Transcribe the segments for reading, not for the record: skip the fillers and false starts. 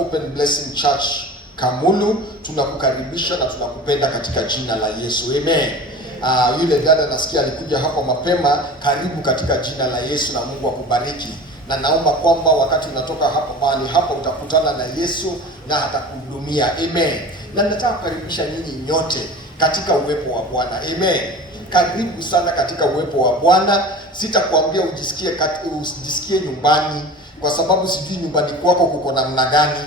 Open Blessing Church Kamulu, tunakukaribisha na tunakupenda katika jina la Yesu. Amen. Yule dada nasikia alikuja hapa mapema, karibu katika jina la Yesu na Mungu akubariki. Na naomba kwamba wakati unatoka hapa mahali hapa utakutana na Yesu na atakuhudumia. Amen. Na nataka kukaribisha nyinyi nyote katika uwepo wa Bwana. Amen. Karibu sana katika uwepo wa Bwana. Sitakwambia ujisikie nyumbani, kwa sababu sijui nyumbani kwako kuko namna gani.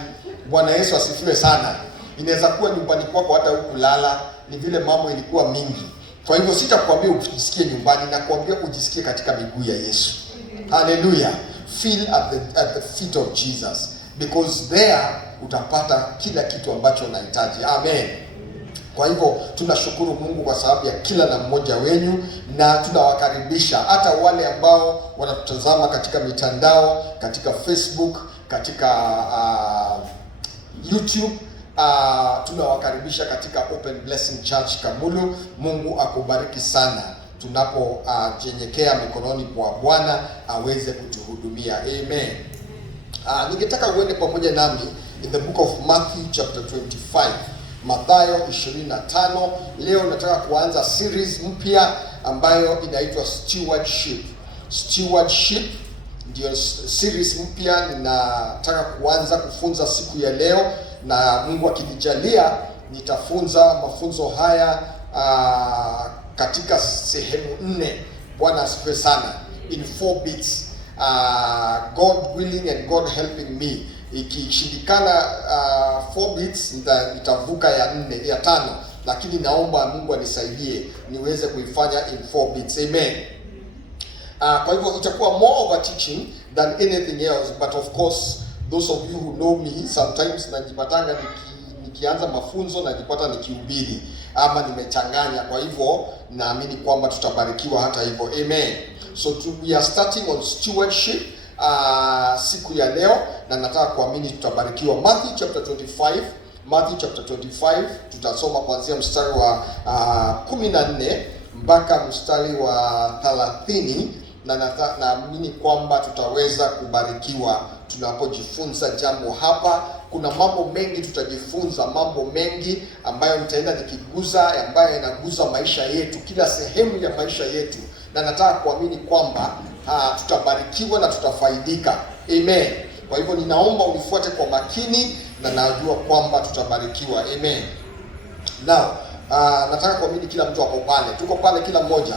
Bwana Yesu asifiwe sana. Inaweza kuwa nyumbani kwako hata hukulala, ni vile mambo ilikuwa mingi. Kwa hivyo sitakwambia ujisikie nyumbani, na kuambia ujisikie katika miguu ya Yesu. Hallelujah. Feel at the feet of Jesus, because there utapata kila kitu ambacho unahitaji. Amen. Kwa hivyo tunashukuru Mungu kwa sababu ya kila na mmoja wenu, na tunawakaribisha hata wale ambao wanatutazama katika mitandao, katika Facebook, katika YouTube. Tunawakaribisha katika Open Blessing Church Kamulu. Mungu akubariki sana tunapojenyekea mikononi mwa Bwana aweze kutuhudumia. Amen. Ningetaka uende pamoja nami in the book of Matthew chapter 25. Mathayo 25. Leo nataka kuanza series mpya ambayo inaitwa Stewardship. Stewardship ndio series mpya ninataka kuanza kufunza siku ya leo, na Mungu akinijalia nitafunza mafunzo haya katika sehemu 4. Bwana asifiwe sana. In 4 bits. God willing and God helping me. Ikishindikana 4 bits nitavuka ya 4 ya 5, lakini naomba Mungu anisaidie niweze kuifanya in 4 bits. Amen. Kwa hivyo itakuwa more of a teaching than anything else, but of course those of you who know me, sometimes najipatanga nikianza mafunzo najipata nikihubiri ama nimechanganya. Kwa hivyo naamini kwamba tutabarikiwa hata hivyo. Amen. So we are starting on stewardship siku ya leo, na nataka kuamini tutabarikiwa. Matthew chapter 25. Matthew chapter 25 tutasoma kuanzia mstari wa 14 mpaka mstari wa 30, na naamini kwamba tutaweza kubarikiwa tunapojifunza jambo hapa. Kuna mambo mengi tutajifunza, mambo mengi ambayo nitaenda nikiguza, ambayo yanaguza maisha yetu, kila sehemu ya maisha yetu, na nataka kuamini kwamba tutabarikiwa na tutafaidika. Amen. Kwa hivyo ninaomba unifuate kwa makini, na najua kwamba tutabarikiwa. Amen. Now, nataka kuamini kila mtu ako pale. Tuko pale kila mmoja.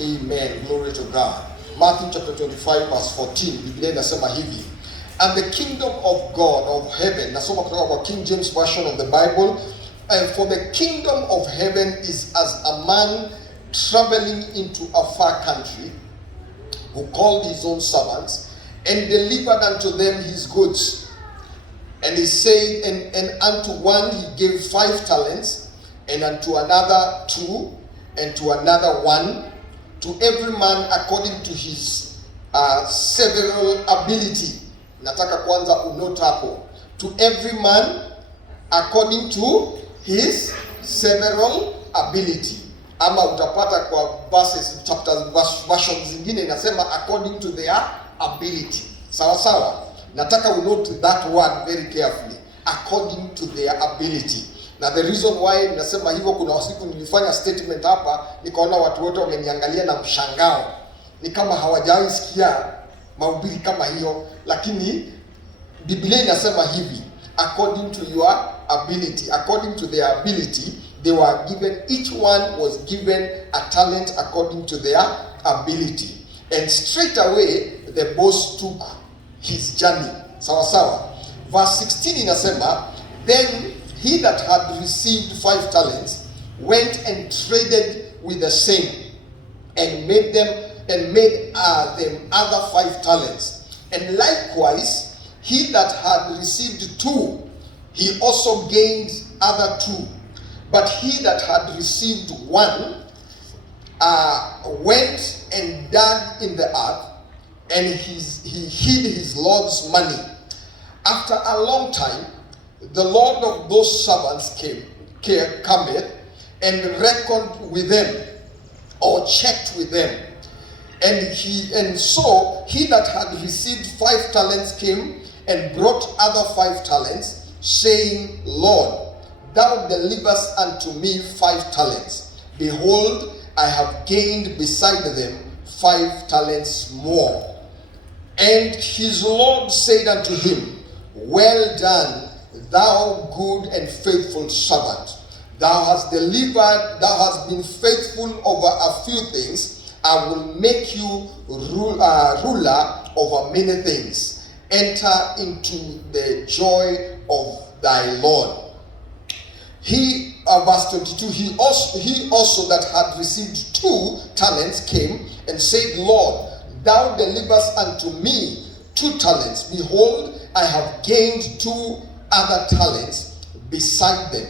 Amen. Glory to God. Matthew chapter 25 verse 14. Biblia inasema hivi: And the kingdom of God of heaven. Nasoma kutoka kwa King James version of the Bible. And for the kingdom of heaven is as a man traveling into a far country, who called his own servants and delivered unto them his goods. And he said, and unto one he gave 5 talents, and unto another 2, and to another 1, to every man according to his several ability. Nataka kwanza unote hapo. To every man according to his several ability. Ama utapata kwa verses, chapters, versions zingine inasema according to their ability. Sawa sawa. Nataka unote that word very carefully. According to their ability. Na the reason why ninasema hivyo, kuna siku nilifanya statement hapa, nikaona watu wote wameniangalia na mshangao, ni kama hawajawahi sikia mahubiri kama hiyo, lakini Biblia inasema hivi: according to your ability, according to their ability they were given, each one was given a talent according to their ability, and straight away the boss took his journey. Sawa sawa. Verse 16 inasema, then he that had received 5 talents went and traded with the same, and made them other 5 talents. And likewise he that had received 2, he also gained other 2. But he that had received 1 went and dug in the earth, and he hid his Lord's money. After a long time, the Lord of those servants cometh and reckoned with them, or checked with them. And so he that had received 5 talents came and brought other 5 talents, saying, Lord, thou deliverest unto me 5 talents. Behold, I have gained beside them 5 talents more. And his Lord said unto him, Well done, thou good and faithful servant. Thou hast been faithful over a few things. I will make you ruler over many things. Enter into the joy of thy Lord. Verse 22, he also that had received 2 talents came and said, Lord, thou deliverest unto me 2 talents. Behold, I have gained 2 other talents beside them.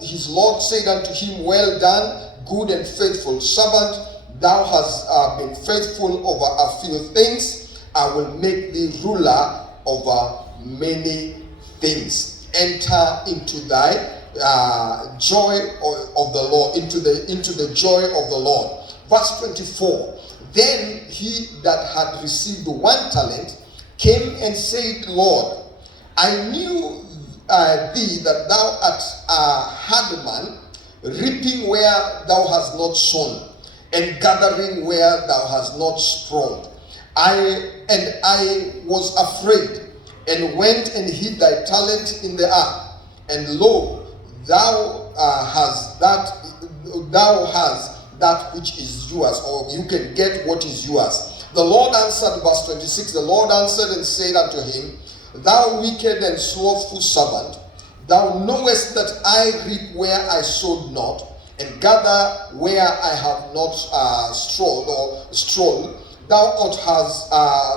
His Lord said unto him, Well done, good and faithful servant. Thou hast been faithful over a few things. I will make thee ruler over many things. Enter into thy joy of the Lord, into the joy of the Lord. Verse 24. Then he that had received 1 talent came and said, Lord, I knew thee that thou art a hard man, reaping where thou hast not sown, and gathering where thou hast not strawed. I was afraid, and went and hid thy talent in the earth. And lo, thou hast that which is yours, or you can get what is yours. The Lord answered, verse 26, the Lord answered and said unto him, Thou wicked and slothful servant, thou knowest that I reap where I sowed not, and gather where I have not strawed. Thou ought hast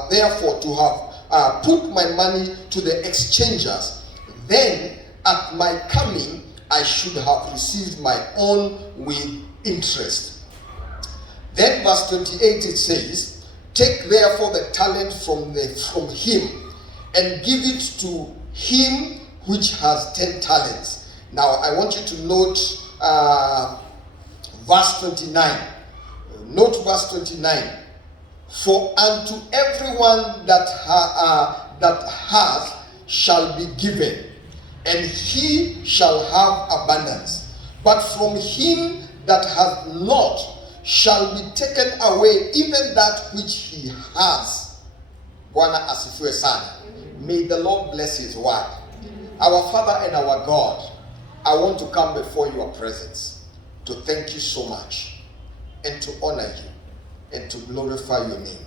therefore to have put my money to the exchangers. Then at my coming I should have received my own with interest. Then verse 28 it says, Take therefore the talent from him, and give it to him which has 10 talents. Now I want you to note verse 29. Note verse 29. For unto everyone that hath shall be given, and he shall have abundance. But from him that hath not shall be taken away even that which he has. Bwana asifiwe sana. May the Lord bless his word. Our Father and our God, I want to come before your presence to thank you so much, and to honor you, and to glorify your name.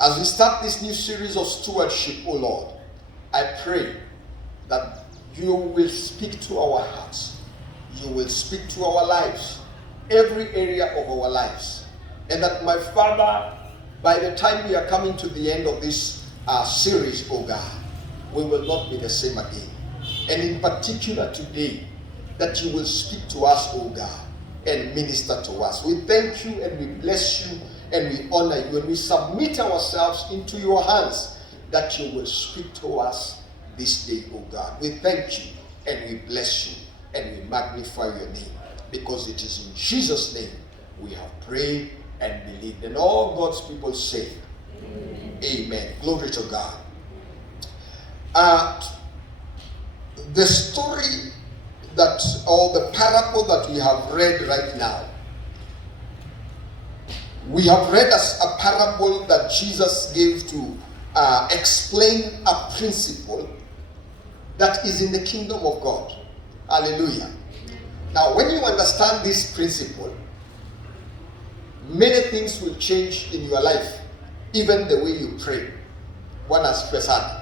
As we start this new series of stewardship, O Lord, I pray that you will speak to our hearts. You will speak to our lives, every area of our lives. And that, my Father, by the time we are coming to the end of this series, O God, we will not be the same again. And in particular today, that you will speak to us, O God, and minister to us. We thank you and we bless you and we honor you, and we submit ourselves into your hands, that you will speak to us this day, O God. We thank you and we bless you and we magnify your name, because it is in Jesus' name we have prayed and believed. And all God's people say, Amen. Amen. Glory to God. The story or the parable that we have read right now, we have read as a parable that Jesus gave to explain a principle that is in the kingdom of God. Hallelujah. Now, when you understand this principle, many things will change in your life, even the way you pray. Bwana asifiwe sana.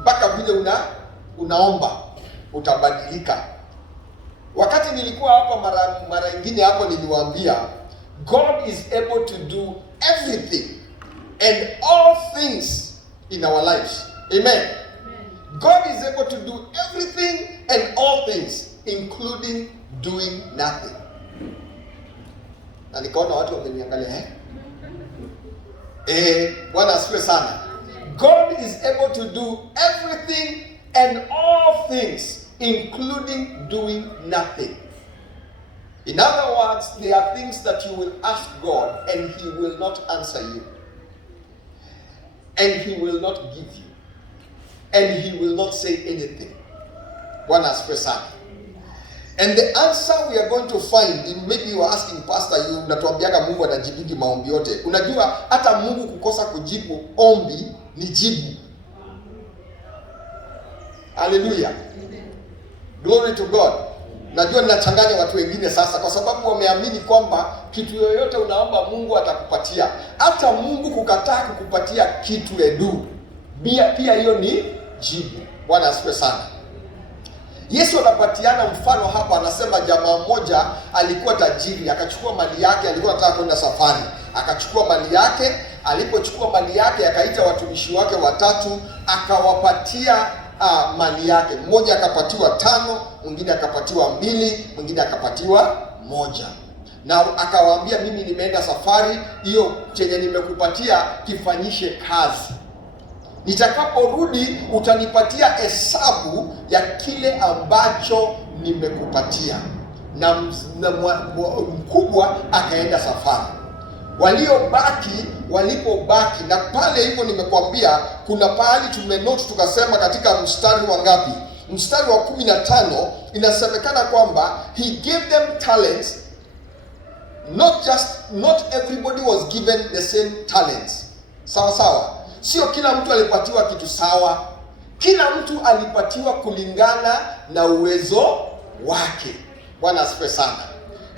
Mpaka vile unaomba utabadilika. Wakati nilikuwa hapa mara nyingine hapo niliwaambia, God is able to do everything and all things in our lives. Amen. God is able to do everything and all things, including doing nothing. Na nikaona watu wameniangalia Bwana asifiwe sana. God is able to do everything and all things, including doing nothing. In other words, there are things that you will ask God and he will not answer you. And he will not give you. and he will not say anything. Bwana asifiwe sana. And the answer we are going to find, maybe you are asking pastor, you unatuambiaga Mungu anajibu maombi yote. Unajua hata Mungu kukosa kujibu ombi ni jibu. Hallelujah. Glory to God. Najua ninachanganya watu wengine sasa kwa sababu wameamini kwamba kitu yoyote unaomba Mungu atakupatia. Hata Mungu kukataa kukupatia kitu edu, pia hiyo ni jibu. Bwana asifiwe sana. Yesu anapatiana mfano hapa, anasema jamaa mmoja alikuwa tajiri, akachukua mali yake, alikuwa anataka kwenda safari. Akachukua mali yake, alipochukua mali yake akaita watumishi wake watatu, akawapatia mali yake. Mmoja akapatiwa 5, mwingine akapatiwa 2, mwingine akapatiwa 1. Na akawaambia, mimi nimeenda safari, hiyo chenye nimekupatia kifanyishe kazi. Nitakaporudi utanipatia hesabu ya kile ambacho nimekupatia. Na mkubwa akaenda safari. Walipobaki, na pale hivyo nimekwambia kuna pahali tumenote tukasema katika mstari wa ngapi? Mstari wa 15 inasemekana kwamba he gave them talents. Not everybody was given the same talents. Sawa. Sio kila mtu alipatiwa kitu sawa. Kila mtu alipatiwa kulingana na uwezo wake. Bwana asifiwe sana.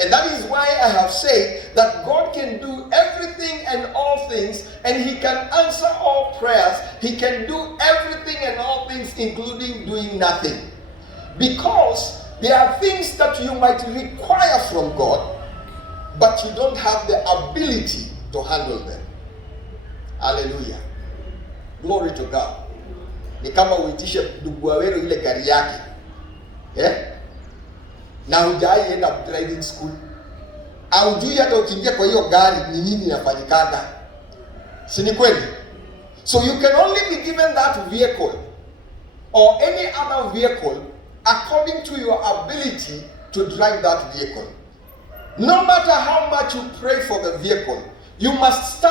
And that is why I have said that God can do everything and all things, and he can answer all prayers. He can do everything and all things, including doing nothing. Because there are things that you might require from God, but you don't have the ability to handle them. Hallelujah. Glory to God. Ni kama uitishe ndugu Awero ile gari yake. Na hujaienda driving school. Haujui hata ukiingia kwa hiyo gari ni nini inafanyikaga. Si ni kweli? So you can only be given that vehicle or any other vehicle according to your ability to drive that vehicle. No matter how much you pray for the vehicle, you must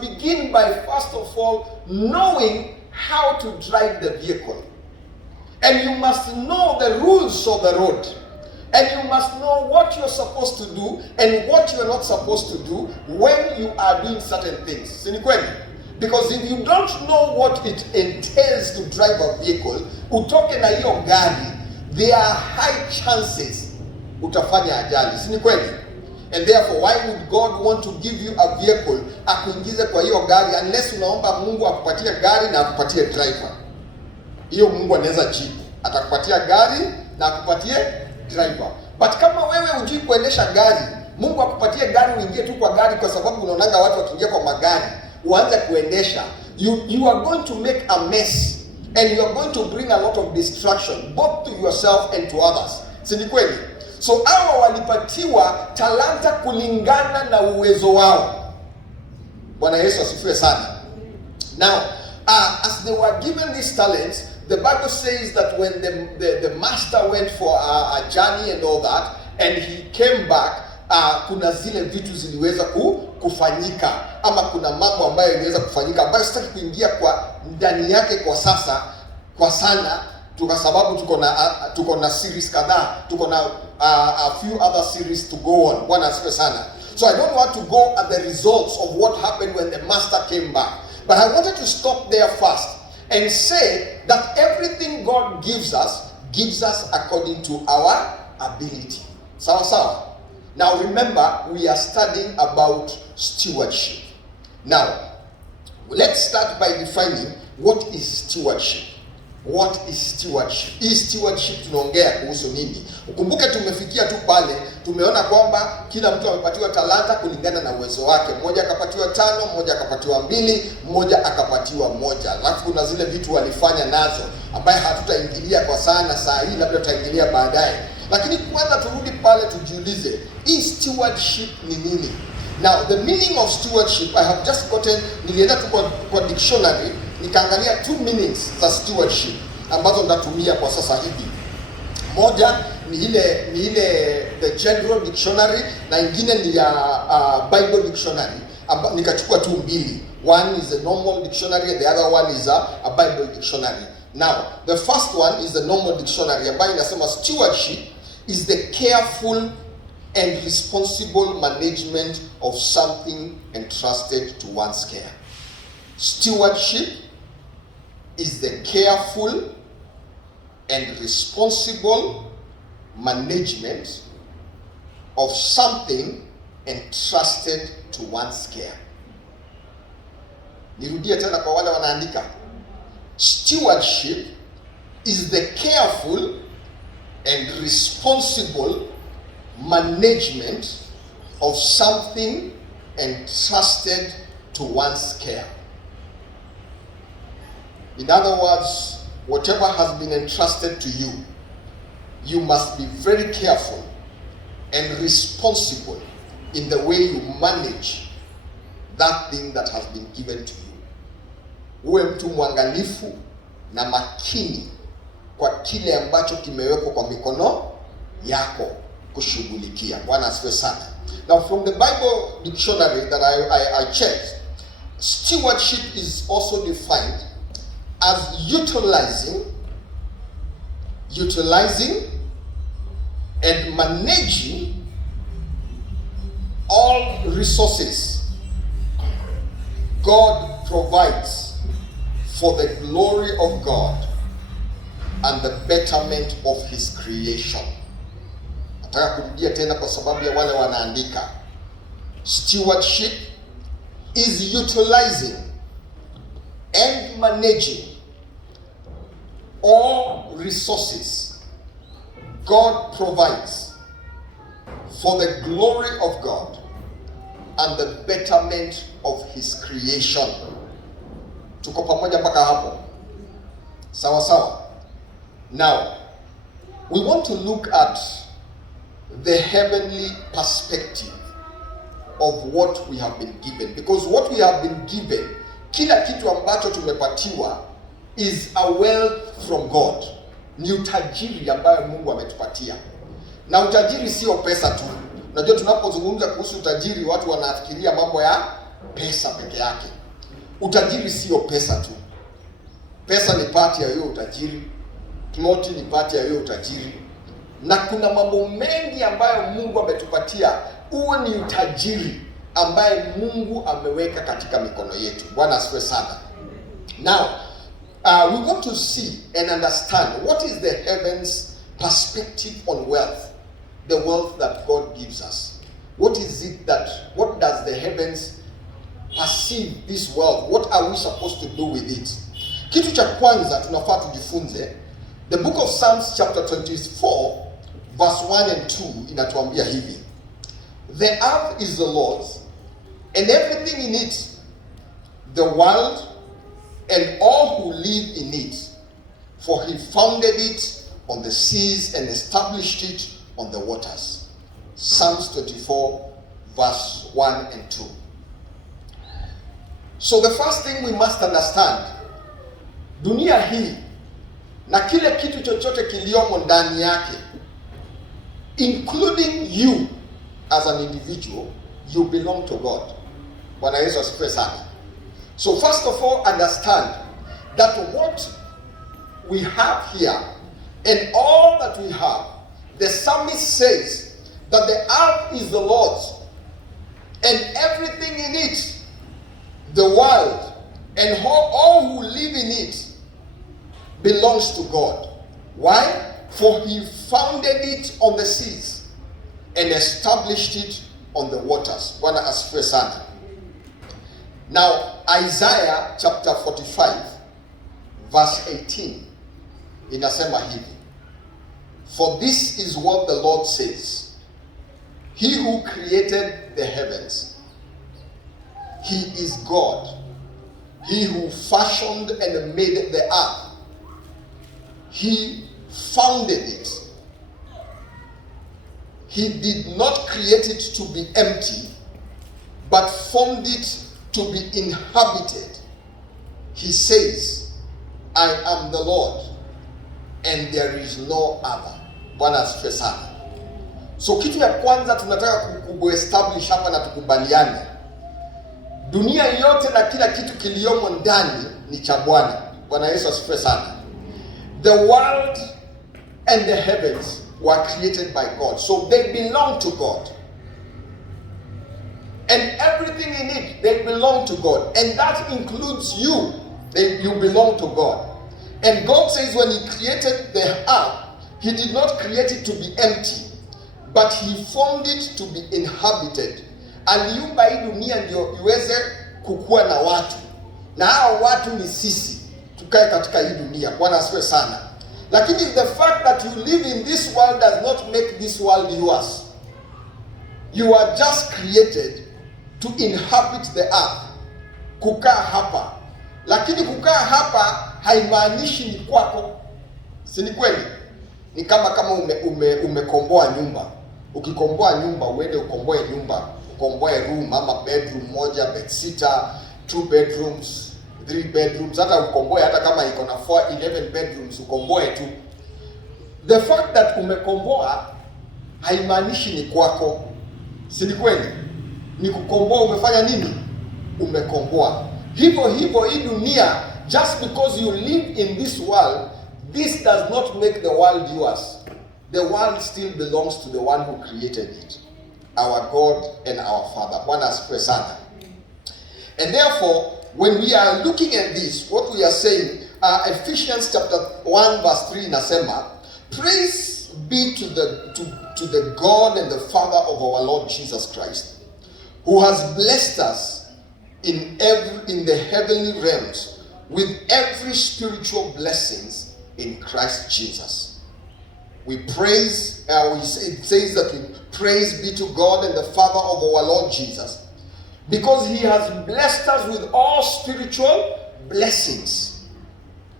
begin by first of all knowing how to drive the vehicle. And you must know the rules of the road. And you must know what you're supposed to do and what you're not supposed to do when you are doing certain things. Si ni kweli? Because if you don't know what it entails to drive a vehicle, utoke na hiyo gari, there are high chances utafanya ajali. Si ni kweli? And therefore, why would God want to give you a vehicle akuingize kwa hiyo gari unless unaomba Mungu akupatie gari na akupatie driver? Hiyo Mungu anaweza jibu. Atakupatia gari na akupatie driver. But kama wewe hujui kuendesha gari, Mungu akupatie gari uingie tu kwa gari kwa sababu unaonanga watu wakiingia kwa magari, uanze kuendesha, you are going to make a mess and you are going to bring a lot of distraction both to yourself and to others. Si ni kweli? So hawa walipatiwa talanta kulingana na uwezo wao. Bwana Yesu asifiwe sana. Now, as they were given these talents, the Bible says that when the master went for a journey and all that, and he came back, kuna zile vitu ziliweza kufanyika, ama kuna mambo ambayo iliweza kufanyika ambayo sitaki kuingia kwa ndani yake kwa sana, kwa sababu tuko na series kadhaa, tuko na a few other series to go on. Bwana asifiwe sana. So I don't want to go at the results of what happened when the master came back, but I wanted to stop there first and say that everything God gives us according to our ability. Sawa. Now remember, we are studying about stewardship. Now, let's start by defining what is stewardship. What is stewardship? Hii stewardship tunaongea kuhusu nini? Ukumbuke tumefikia tu pale, tumeona kwamba kila mtu amepatiwa talanta kulingana na uwezo wake. Mmoja akapatiwa 5, mmoja akapatiwa 2, mmoja akapatiwa 1. Alafu kuna zile vitu walifanya nazo ambaye hatutaingilia kwa sana saa hii, labda tutaingilia baadaye. Lakini kwanza turudi pale tujiulize, hii stewardship ni nini? Now, the meaning of stewardship, I have just nilienda tu kwa dictionary, nikaangalia 2 meanings za stewardship ambazo nitatumia kwa sasa hivi. Moja ni ile the general dictionary, na ingine ni ya Bible dictionary. Nikachukua tu 2. One is a normal dictionary, the other one is a Bible dictionary. Now, the first one is the normal dictionary, ambayo inasema stewardship is the careful and responsible management of something entrusted to one's care. Stewardship is the careful and responsible management of something entrusted to one's care. Nirudie tena kwa wale wanaandika. Stewardship is the careful and responsible management of something entrusted to one's care. In other words, whatever has been entrusted to you, you must be very careful and responsible in the way you manage that thing that has been given to you. Uwe mtu mwangalifu na makini kwa kile ambacho kimewekwa kwa mikono yako kushughulikia. Bwana asifiwe sana. Now, from the Bible dictionary that I checked, stewardship is also defined as utilizing and managing all resources God provides for the glory of God and the betterment of his creation. Nataka kurudia tena kwa sababu ya wale wanaandika. Stewardship is utilizing and managing all resources God provides for the glory of God and the betterment of his creation. Tuko pamoja mpaka hapo? Sawa sawa. Now, we want to look at the heavenly perspective of what we have been given, because what we have been given, kila kitu ambacho tumepatiwa is a wealth from God. Ni utajiri ambayo Mungu ametupatia. Na utajiri sio pesa tu. Unajua tunapozungumza kuhusu utajiri, watu wanafikiria mambo ya pesa peke yake. Utajiri sio pesa tu. Pesa ni pati ya hiyo utajiri. Ploti ni pati ya hiyo utajiri. Na kuna mambo mengi ambayo Mungu ametupatia. Uwe ni utajiri ambaye Mungu ameweka katika mikono yetu. Bwana asifiwe sana. Now, we want to see and understand what is the heaven's perspective on wealth. The wealth that God gives us. What does the heavens perceive this wealth? What are we supposed to do with it? Kitu cha kwanza tunafaa tujifunze. The book of Psalms chapter 24 verse 1 and 2 inatuambia hivi. The earth is the Lord's and everything in it, the world and all who live in it, for he founded it on the seas and established it on the waters. Psalms 24 verse 1 and 2. So the first thing we must understand, dunia hii na kile kitu chochote kiliomo ndani yake, including you as an individual, you belong to God. Bwana Yesu asifiwe sana. So first of all, understand that what we have here and all that we have, the psalmist says that the earth is the Lord's and everything in it, the world and all who live in it, belongs to God. Why? For he founded it on the seas and established it on the waters. Bwana asifiwe sana. Now, Isaiah chapter 45 verse 18 inasema hivi. For this is what the Lord says. He who created the heavens, he is God. He who fashioned and made the earth, he founded it. He did not create it to be empty, but formed it to be inhabited. He says, I am the Lord, and there is no other. Bwana asifiwe sana. So kitu ya kwanza tunataka kuestablish hapa na tukubaliane. Dunia yote na kila kitu kiliomo ndani ni cha Bwana. Bwana Yesu asifiwe sana. The world and the heavens were created by God, so they belong to God. And everything in it, they belong to God. And that includes you. You belong to God. And God says when He created the earth, He did not create it to be empty, but He formed it to be inhabited. Aliumba hii dunia ndio iweze kukua na watu. Na hao watu ni sisi. Tukae katika hii dunia. Bwana asifiwe sana. Lakini the fact that you live in this world does not make this world yours. You are just created to inhabit the earth. Kukaa hapa. Lakini kukaa hapa haimaanishi ni kwako. Si ni kweli? Ni kama umekomboa nyumba. Ukikomboa nyumba, uende ukomboe nyumba. Ukomboe room ama bedroom moja, bedsitter, 2 bedrooms, 3 bedrooms. Hata ukomboe hata kama iko na 11 bedrooms, ukomboe tu. The fact that umekomboa haimaanishi ni kwako. Si ni kweli? Ni kukomboa, umefanya nini? Umekomboa. Hivyo hii dunia, just because you live in this world, this does not make the world yours. The world still belongs to the one who created it, our God and our Father. Bwana asifiwe sana. And therefore, when we are looking at this, what we are saying, Ephesians chapter 1 verse 3 inasema, praise be to the God and the Father of our Lord Jesus Christ, who has blessed us in the heavenly realms with every spiritual blessings in Christ Jesus. We praise, it says that we praise be to God and the Father of our Lord Jesus, because He has blessed us with all spiritual blessings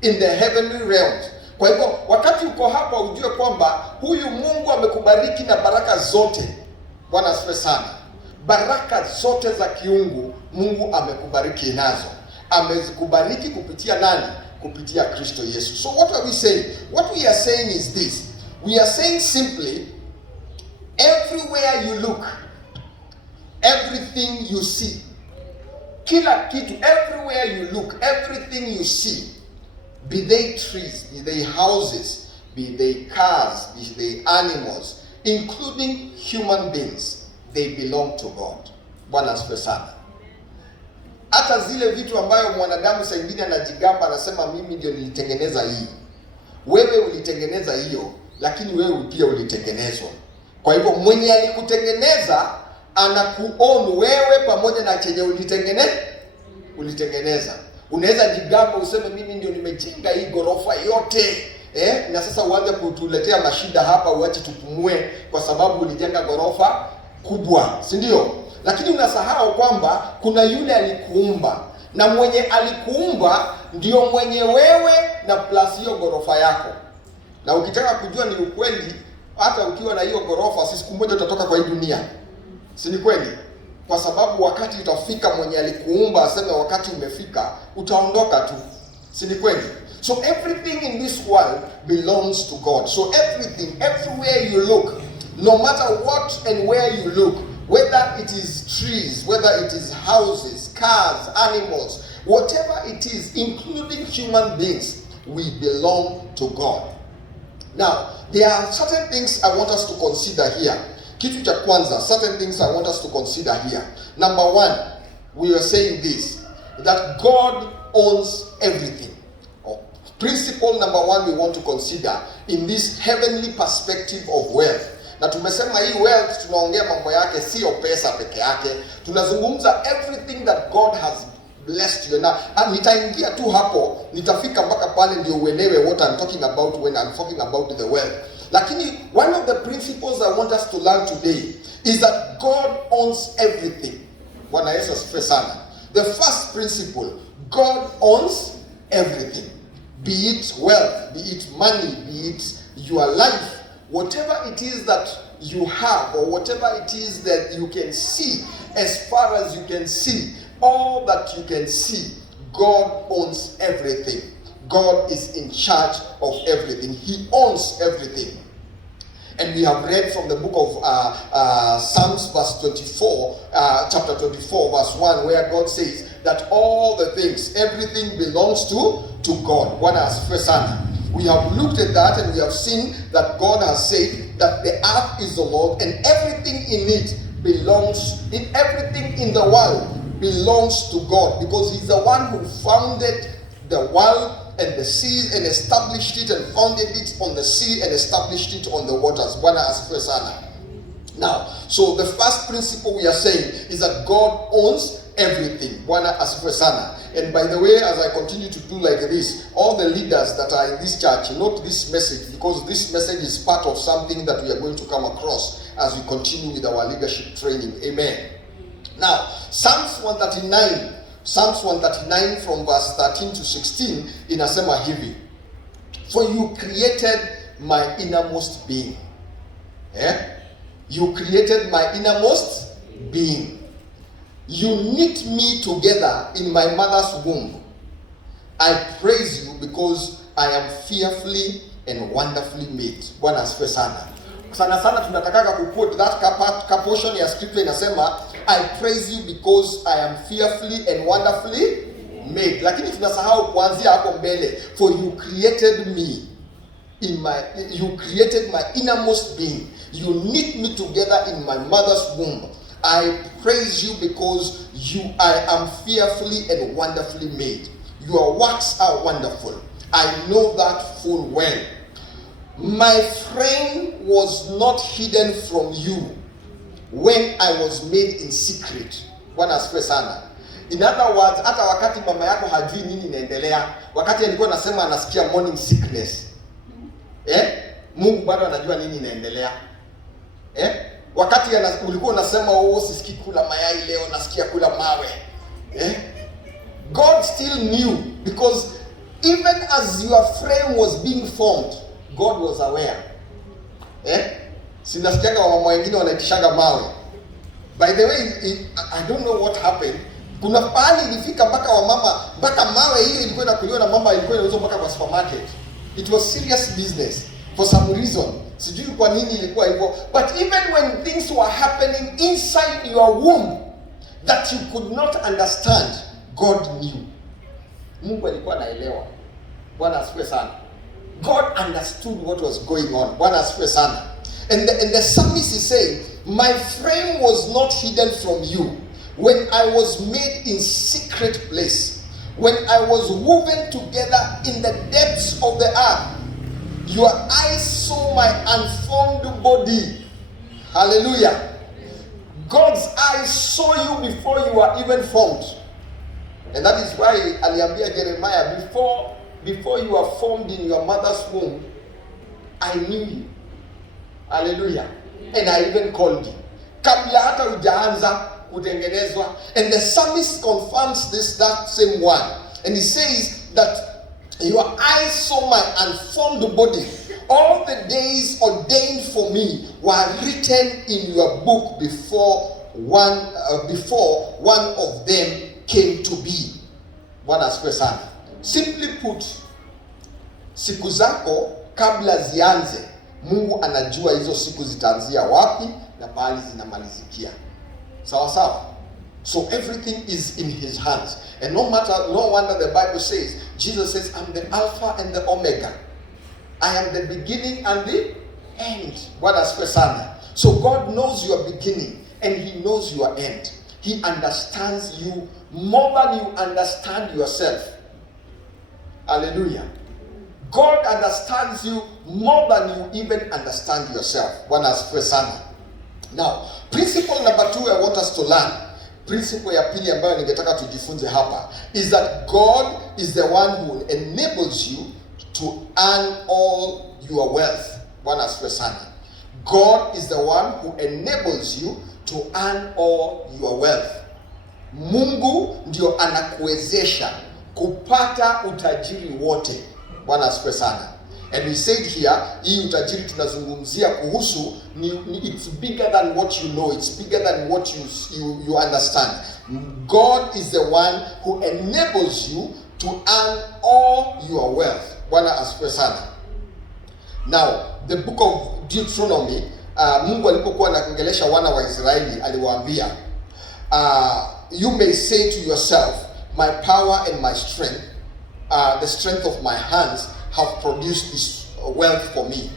in the heavenly realms. Kwa hivyo wakati uko hapa ujue kwamba huyu Mungu amekubariki na baraka zote. Bwana asifiwe sana. Baraka zote za kiungu Mungu amekubariki nazo. Amekubariki kupitia nani? Kupitia Kristo Yesu. So what are we saying? What we are saying is this. We are saying simply, everywhere you look, everything you see, kila kitu, everywhere you look, everything you see, be they trees, be they houses, be they cars, be they animals, including human beings, they belong to God. Bwana asifiwe sana. Hata zile vitu ambayo mwanadamu saa ingine anajigamba anasema mimi ndio nilitengeneza hii. Wewe ulitengeneza hiyo, lakini wewe pia ulitengenezwa. Kwa hivyo mwenye alikutengeneza anakuown wewe pamoja na chenye ulitengeneza. Unaweza jigamba useme mimi ndio nimejenga hii gorofa yote. Na sasa uanze kutuletea mashida hapa, uache tupumue kwa sababu ulijenga gorofa kubwa, si ndio? Lakini unasahau kwamba kuna yule alikuumba, na mwenye alikuumba ndio mwenye wewe na plus hiyo gorofa yako. Na ukitaka kujua ni ukweli, hata ukiwa na hiyo gorofa, siku moja utatoka kwa hii dunia. Si ni kweli? Kwa sababu wakati utafika, mwenye alikuumba aseme wakati umefika, utaondoka tu. Si ni kweli? So everything in this world belongs to God. So everything, everywhere you look, no matter what and where you look, whether it is trees, whether it is houses, cars, animals, whatever it is, including human beings, we belong to God. Now, there are certain things I want us to consider here. Kitu cha kwanza, certain things I want us to consider here. Number one, we are saying this, that God owns everything. Principle number one we want to consider in this heavenly perspective of wealth. Na tumesema hii wealth tunaongea mambo yake sio pesa peke yake. Tunazungumza everything that God has blessed you. Na nitaingia tu hapo, nitafika mpaka pale ndio uelewe what I'm talking about when I'm talking about the wealth. Lakini one of the principles I want us to learn today is that God owns everything. Bwana Yesu asifiwe sana. The first principle, God owns everything. Be it wealth, be it money, be it your life, whatever it is that you have or whatever it is that you can see, as far as you can see, all that you can see, God owns everything. God is in charge of everything. He owns everything. And we have read from the book of Psalms verse 24, chapter 24 verse 1, where God says that all the things, everything belongs to God. Bwana asifiwe sana. We have looked at that and we have seen that God has said that the earth is the Lord and everything in it everything in the world belongs to God, because He's the one who founded the world and the seas and established it and founded it on the sea and established it on the waters. Bwana asifiwe sana. Now, so the first principle we are saying is that God owns everything. Bwana asifiwe sana. And by the way, as I continue to do like this, all the leaders that are in this church, note this message, because this message is part of something that we are going to come across as we continue with our leadership training. Amen. Now, Psalms 139 from verse 13 to 16 inasema hivi: For you created my innermost being. You created my innermost being. You knit me together in my mother's womb. I praise you because I am fearfully and wonderfully made. Bwana asifiwe sana. Sana tunataka kuquote that portion ya scripture inasema I praise you because I am fearfully and wonderfully made. Lakini tunasahau kuanzia hapo mbele. For you created me you created my innermost being. You knit me together in my mother's womb. I praise you because I am fearfully and wonderfully made. Your works are wonderful. I know that full well. My frame was not hidden from you when I was made in secret. Bwana asifiwe sana. In other words, hata wakati mama yako hajui nini inaendelea, wakati alikuwa anasema anasikia morning sickness, Mungu bado anajua nini inaendelea. Wakati ulikuwa unasema sisikii kula mayai leo, nasikia kula mawe. God still knew, because even as your frame was being formed, God was aware. Sinasikianga wamama wengine wanaitishanga mawe. By the way, I don't know what happened. Kuna pahali ilifika mpaka mawe hiyo ilikuwa inakuliwa na mama, ilikuwa inauzwa mpaka kwa supermarket. It was serious business for some reason. Sijui kwa nini ilikuwa hivyo. But even when things were happening inside your womb that you could not understand, God knew. Mungu alikuwa anaelewa. Bwana asifiwe sana. God understood what was going on. Bwana asifiwe sana. And the psalmist is saying, my frame was not hidden from you when I was made in secret place, when I was woven together in the depths of the earth. Your eyes saw my unformed body. Hallelujah. God's eyes saw you before you were even formed. And that is why aliambia Jeremiah, before you were formed in your mother's womb, I knew you. Hallelujah. And I even called you. Kabla hata hujaanza kutengenezwa. And the psalmist confirms that same one. And he says that your eyes saw my unformed body. All the days ordained for me were written in your book before one of them came to be. Bwana asifiwe sana. Simply put, siku zako kabla zianze, Mungu anajua hizo siku zitaanzia wapi na pahali zinamalizikia. Sawa sawa. So everything is in his hands. And no wonder the Bible says, Jesus says, I'm the Alpha and the Omega. I am the beginning and the end. Bwana asifiwe sana. So God knows your beginning and he knows your end. He understands you more than you understand yourself. Hallelujah. God understands you more than you even understand yourself. Bwana asifiwe sana. Now, principle number 2 I want us to learn. Principle ya pili ambayo ningetaka tujifunze hapa is that God is the one who enables you to earn all your wealth. Bwana asifiwe sana. God is the one who enables you to earn all your wealth. Mungu ndio anakuwezesha kupata utajiri wote. Bwana asifiwe sana. And we said here, hii utajiri tunazungumzia kuhusu it's bigger than what you know, it's bigger than what you understand. God is the one who enables you to earn all your wealth. Bwana asifiwe sana. Now, the book of Deuteronomy, Mungu alipokuwa anaongelesha wana wa Israeli aliwaambia, you may say to yourself, my power and my strength, the strength of my hands have produced this wealth for me.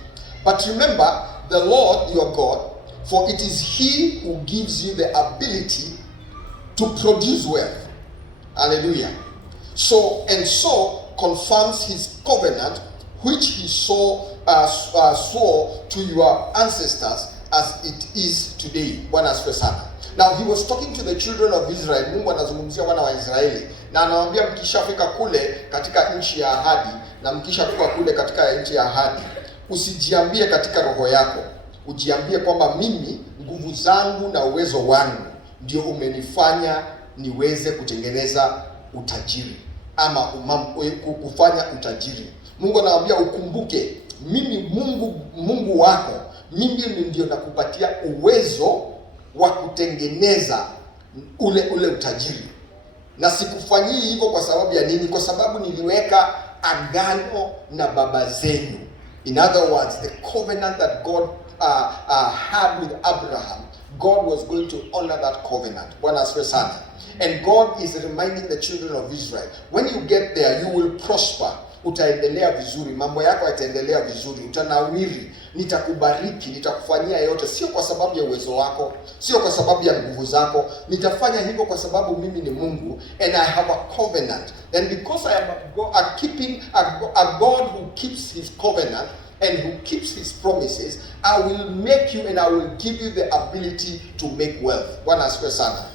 But remember the Lord your God, for it is He who gives you the ability to produce wealth. Hallelujah. So confirms His covenant, which He swore to your ancestors, as it is today. Bwana asifiwe sana. Now He was talking to the children of Israel. Mungu anazungumzia wana wa Israeli na anawaambia, mkishafika kule katika nchi ya ahadi na mkishafika kule katika nchi ya ahadi, usijiambie katika roho yako, ujiambie kwamba mimi nguvu zangu na uwezo wangu ndio umenifanya niweze kutengeneza utajiri ama kufanya utajiri. Mungu anawaambia ukumbuke, mimi Mungu wako, mimi ndio nakupatia uwezo wa kutengeneza ule utajiri. Na sikufanyii hivyo kwa sababu ya nini? Kwa sababu niliweka agano na baba zenu. In other words, the covenant that God had with Abraham, God was going to honor that covenant. Bwana asifiwe sana. And God is reminding the children of Israel, when you get there, you will prosper. Utaendelea vizuri, mambo yako yataendelea vizuri, utanawiri, nitakubariki, nitakufanyia yote, sio kwa sababu ya uwezo wako, sio kwa sababu ya nguvu zako. Nitafanya hivyo kwa sababu mimi ni Mungu and I have a covenant. And because I am a God who keeps His covenant and who keeps His promises, I will make you and I will give you the ability to make wealth. Bwana asifiwe sana.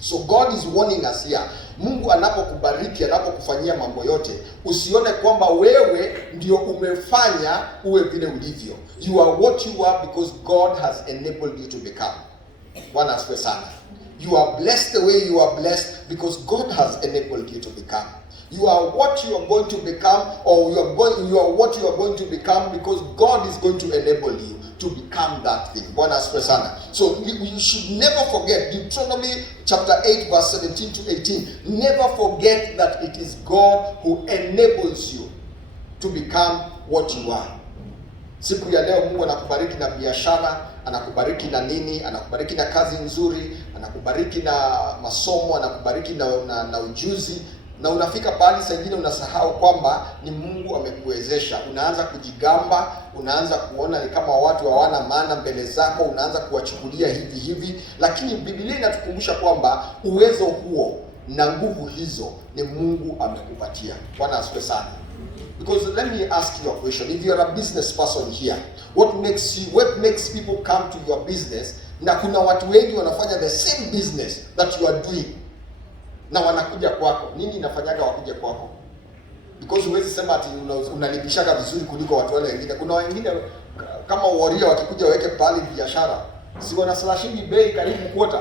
So God is warning us here. Mungu anapokubariki, anapokufanyia mambo yote, usione kwamba wewe ndio umefanya uwe vile ulivyo. You are what you are because God has enabled you to become. Bwana asifiwe sana. You are blessed the way you are blessed because God has enabled you to become. You are what you are going to become, or you are what you are going to become because God is going to enable you to become that thing. Bwana asifiwe sana. So you should never forget Deuteronomy chapter 8 verse 17 to 18. Never forget that it is God who enables you to become what you are. Siku ya leo Mungu anakubariki na biashara, anakubariki na nini, anakubariki na kazi nzuri, anakubariki na masomo, anakubariki na ujuzi. Na unafika pahali saa nyingine unasahau kwamba ni Mungu amekuwezesha. Unaanza kujigamba, unaanza kuona ni kama watu hawana maana mbele zako, unaanza kuwachukulia hivi. Lakini Biblia inatukumbusha kwamba uwezo huo na nguvu hizo ni Mungu amekupatia. Bwana asifiwe sana. Because let me ask you a question. If you are a business person here, what makes people come to your business? Na kuna watu wengi wanafanya the same business that you are doing, na wanakuja kwako. Nini inafanyaga wakuje kwako? Because huwezi sema ati unalipishaka vizuri kuliko watu wale wengine. Kuna wengine kama Warrior wakikuja waweke pale biashara, si wana slashing bei karibu kwota,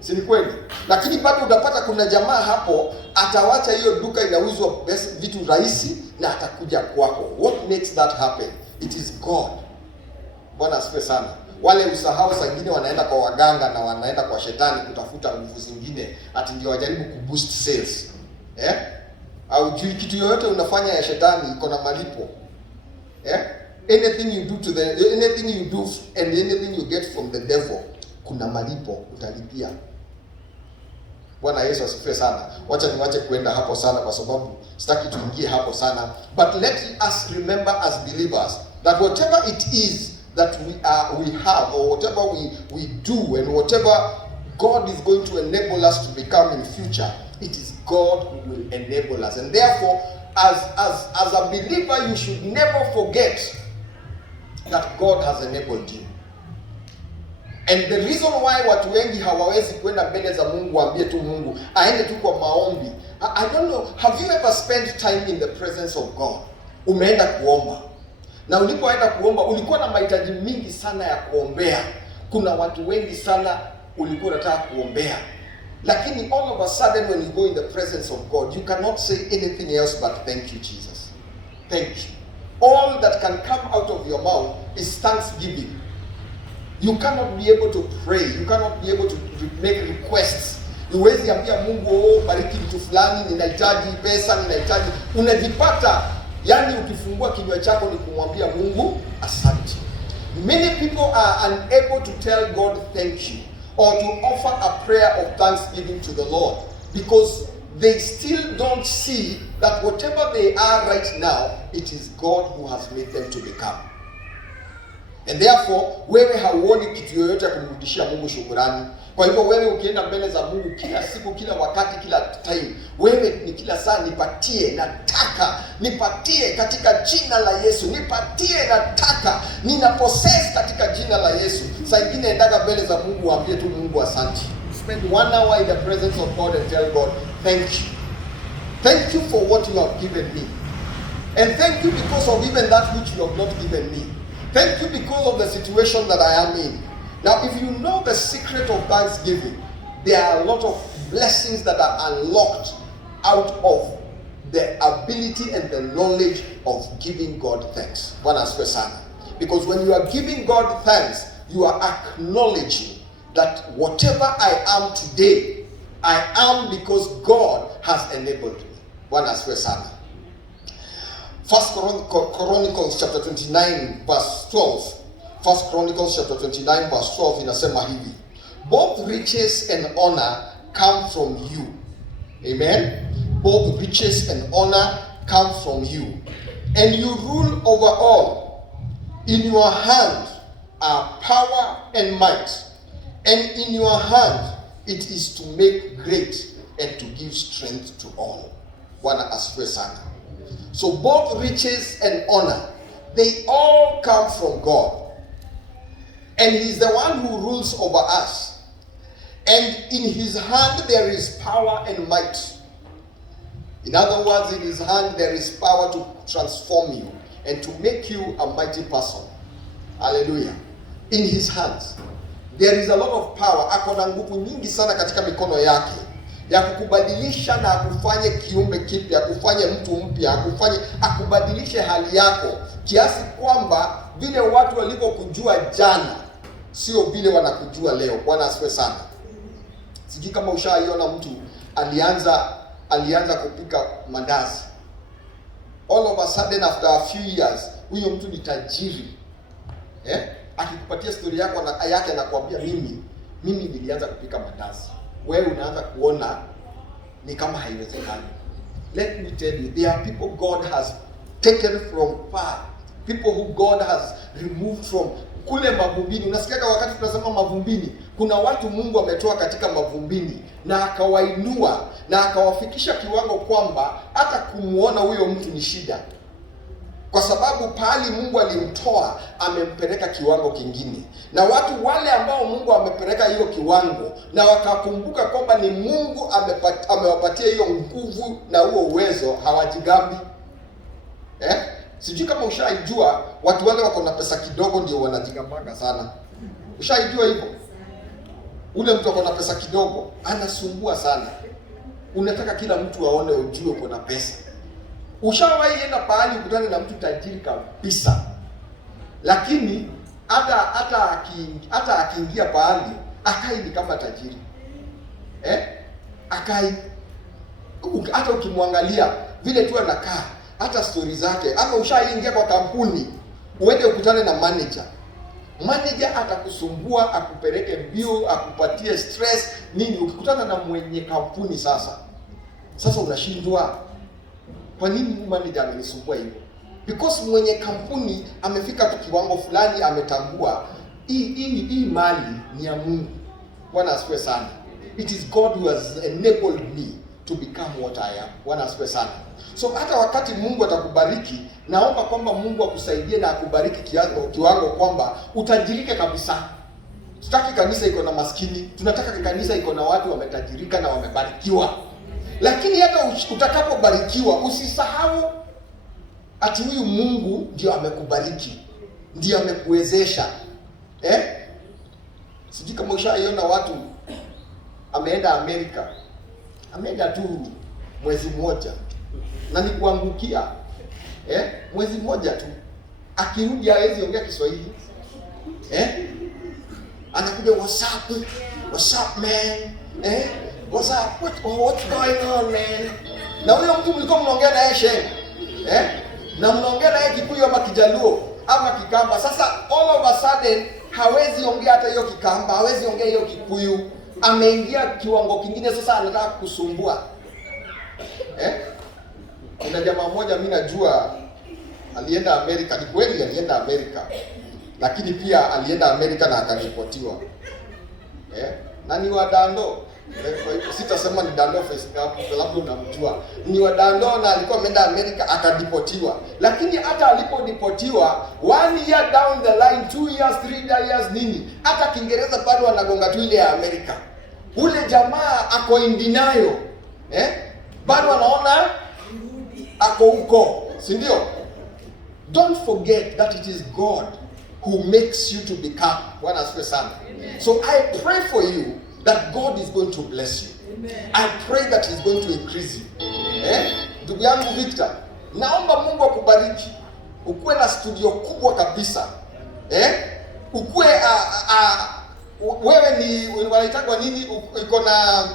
si ni kweli? Lakini bado utapata kuna jamaa hapo atawacha hiyo duka inauzwa vitu rahisi na atakuja kwako. What makes that happen? It is God. Bwana asifiwe sana. Wale usahau saa nyingine wanaenda kwa waganga na wanaenda kwa shetani kutafuta nguvu zingine ati ndio wajaribu kuboost sales. Au kitu yoyote unafanya ya shetani iko na malipo. Anything you do and anything you get from the devil, kuna malipo, utalipia. Bwana Yesu asifiwe sana. Wacha niwache kuenda hapo sana kwa sababu sitaki tuingie hapo sana. But let us remember as believers that whatever it is that we have, or whatever we do, and whatever God is going to enable us to become in future, it is God who will enable us. And therefore, as a believer, you should never forget that God has enabled you. And the reason why watu wengi hawawezi kwenda mbele za Mungu waambie tu Mungu, aende tu kwa maombi. I don't know, have you ever spent time in the presence of God? Umeenda kuomba. Na ulipoenda kuomba, ulikuwa na mahitaji mingi sana ya kuombea. Kuna watu wengi sana ulikuwa unataka kuombea. Lakini all of a sudden when you go in the presence of God, you cannot say anything else but thank you, Jesus. Thank you. All that can come out of your mouth is thanksgiving. You cannot be able to pray. You cannot be able to make requests. Huwezi ambia Mungu, bariki mtu fulani, ninahitaji pesa, ninahitaji. Unajipata, yani ukifungua kinywa chako ni kumwambia Mungu asante. Many people are unable to tell God thank you or to offer a prayer of thanksgiving to the Lord because they still don't see that whatever they are right now, it is God who has made them to become. And therefore, wewe hauoni kitu yoyote ya kumrudishia Mungu shukrani. Kwa hivyo wewe ukienda mbele za Mungu kila siku, kila wakati, kila time, wewe ni kila saa, nipatie, nataka, nipatie katika jina la Yesu, nipatie, nataka, ninapossess katika jina la Yesu. Saa ingine endaga mbele za Mungu, waambie tu Mungu asante. Spend 1 hour in the presence of God and tell God, thank you. Thank you for what you have given me. And thank you because of even that which you have not given me. Thank you because of the situation that I am in. Now, if you know the secret of thanksgiving, there are a lot of blessings that are unlocked out of the ability and the knowledge of giving God thanks. Because when you are giving God thanks, you are acknowledging that whatever I am today, I am because God has enabled me. First Chronicles chapter 29 verse 12. First Chronicles chapter 29 verse 12 inasema hivi. Both riches and honor come from you. Amen. Both riches and honor come from you. And you rule over all. In your hand are power and might. And in your hand it is to make great and to give strength to all. Bwana asifiwe sana. So both riches and honor, they all come from God. And He is the one who rules over us. And in His hand there is power and might. In other words, in His hand there is power to transform you and to make you a mighty person. Hallelujah. In His hands there is a lot of power. Ako na nguvu nyingi sana katika mikono yake ya kukubadilisha na akufanye kiumbe kipya, akufanye mtu mpya, akubadilishe hali yako kiasi kwamba vile watu walivyokujua jana sio vile wanakujua leo. Bwana asifiwe sana. Sijui kama ushaiona mtu alianza kupika mandazi. All of a sudden after a few years huyo mtu ni tajiri. Akikupatia story yake anakuambia mimi nilianza kupika mandazi. Wewe unaanza kuona ni kama haiwezekani. Let me tell you, there are people God has taken from far. People who God has removed from kule mavumbini. Unasikia wakati tunasema mavumbini, kuna watu Mungu ametoa katika mavumbini na akawainua na akawafikisha kiwango kwamba hata kumuona huyo mtu ni shida. Kwa sababu pahali Mungu alimtoa amempeleka kiwango kingine. Na watu wale ambao Mungu amepeleka hiyo kiwango na wakakumbuka kwamba ni Mungu amewapatia hiyo nguvu na huo uwezo, hawajigambi. Sijui kama ushaijua watu wale wako na pesa kidogo ndio wanajigambanga sana. Ushaijua hivyo? Ule mtu wako na pesa kidogo anasumbua sana. Unataka kila mtu aone ujue uko na pesa. Ushawahi enda pahali ukutane na mtu tajiri kabisa, lakini hata akiingia pahali akai ni kama tajiri. Akai hata ukimwangalia vile tu anakaa, hata story zake. Ama ushaingia kwa kampuni uende ukutane na manager atakusumbua, akupeleke mbio, akupatie stress nini. Ukikutana na mwenye kampuni sasa unashindwa, kwa nini manager amenisumbua hivyo? Because mwenye kampuni amefika kiwango fulani, ametambua hii mali ni ya Mungu. Bwana asifiwe sana. It is God who has enabled me to become what I am. Bwana asifiwe sana. So hata wakati Mungu atakubariki, naomba kwamba Mungu akusaidie na akubariki kiwango kwamba utajirike kabisa. Tutaki kanisa iko na maskini, tunataka kanisa iko na watu wametajirika na wamebarikiwa. Lakini hata utakapobarikiwa usisahau ati huyu Mungu ndio amekubariki, ndio amekuwezesha. Sijui kama ushaiona watu ameenda Amerika, ameenda tu mwezi mmoja na ni kuangukia mwezi mmoja tu, akirudi hawezi ongea Kiswahili. Anakuja what's up man, what's up, what's going on man. Na huyo mtu mlikuwa mnaongea naye na mnaongea naye Kikuyu ama Kijaluo, ama Kikamba. Sasa all of a sudden hawezi ongea hata hiyo Kikamba, hawezi ongea hiyo Kikuyu, ameingia kiwango kingine, sasa anataka kusumbua. Kuna jamaa mmoja mimi najua alienda Amerika, ni kweli alienda Amerika, lakini pia alienda Amerika na akaripotiwa. Na ni wa Dando. Sitasema ni Dando Facebook, labda unamjua. Ni wa Dando na alikuwa ameenda Amerika akadipotiwa. Lakini hata alipodipotiwa 1 year down the line, 2 years, 3 years nini, hata Kiingereza bado anagonga tu ile ya Amerika. Ule jamaa ako in denial. Bado anaona ako huko, si ndio? Don't forget that it is God who makes you to become. Bwana asifiwe sana. So I pray for you that God is going to bless you. Amen. I pray that He's going to increase you. Ndugu yangu Victor, naomba Mungu akubariki. Ukuwe na studio kubwa kabisa. Ukuwe wewe ni wanaitwa nini? Uko na,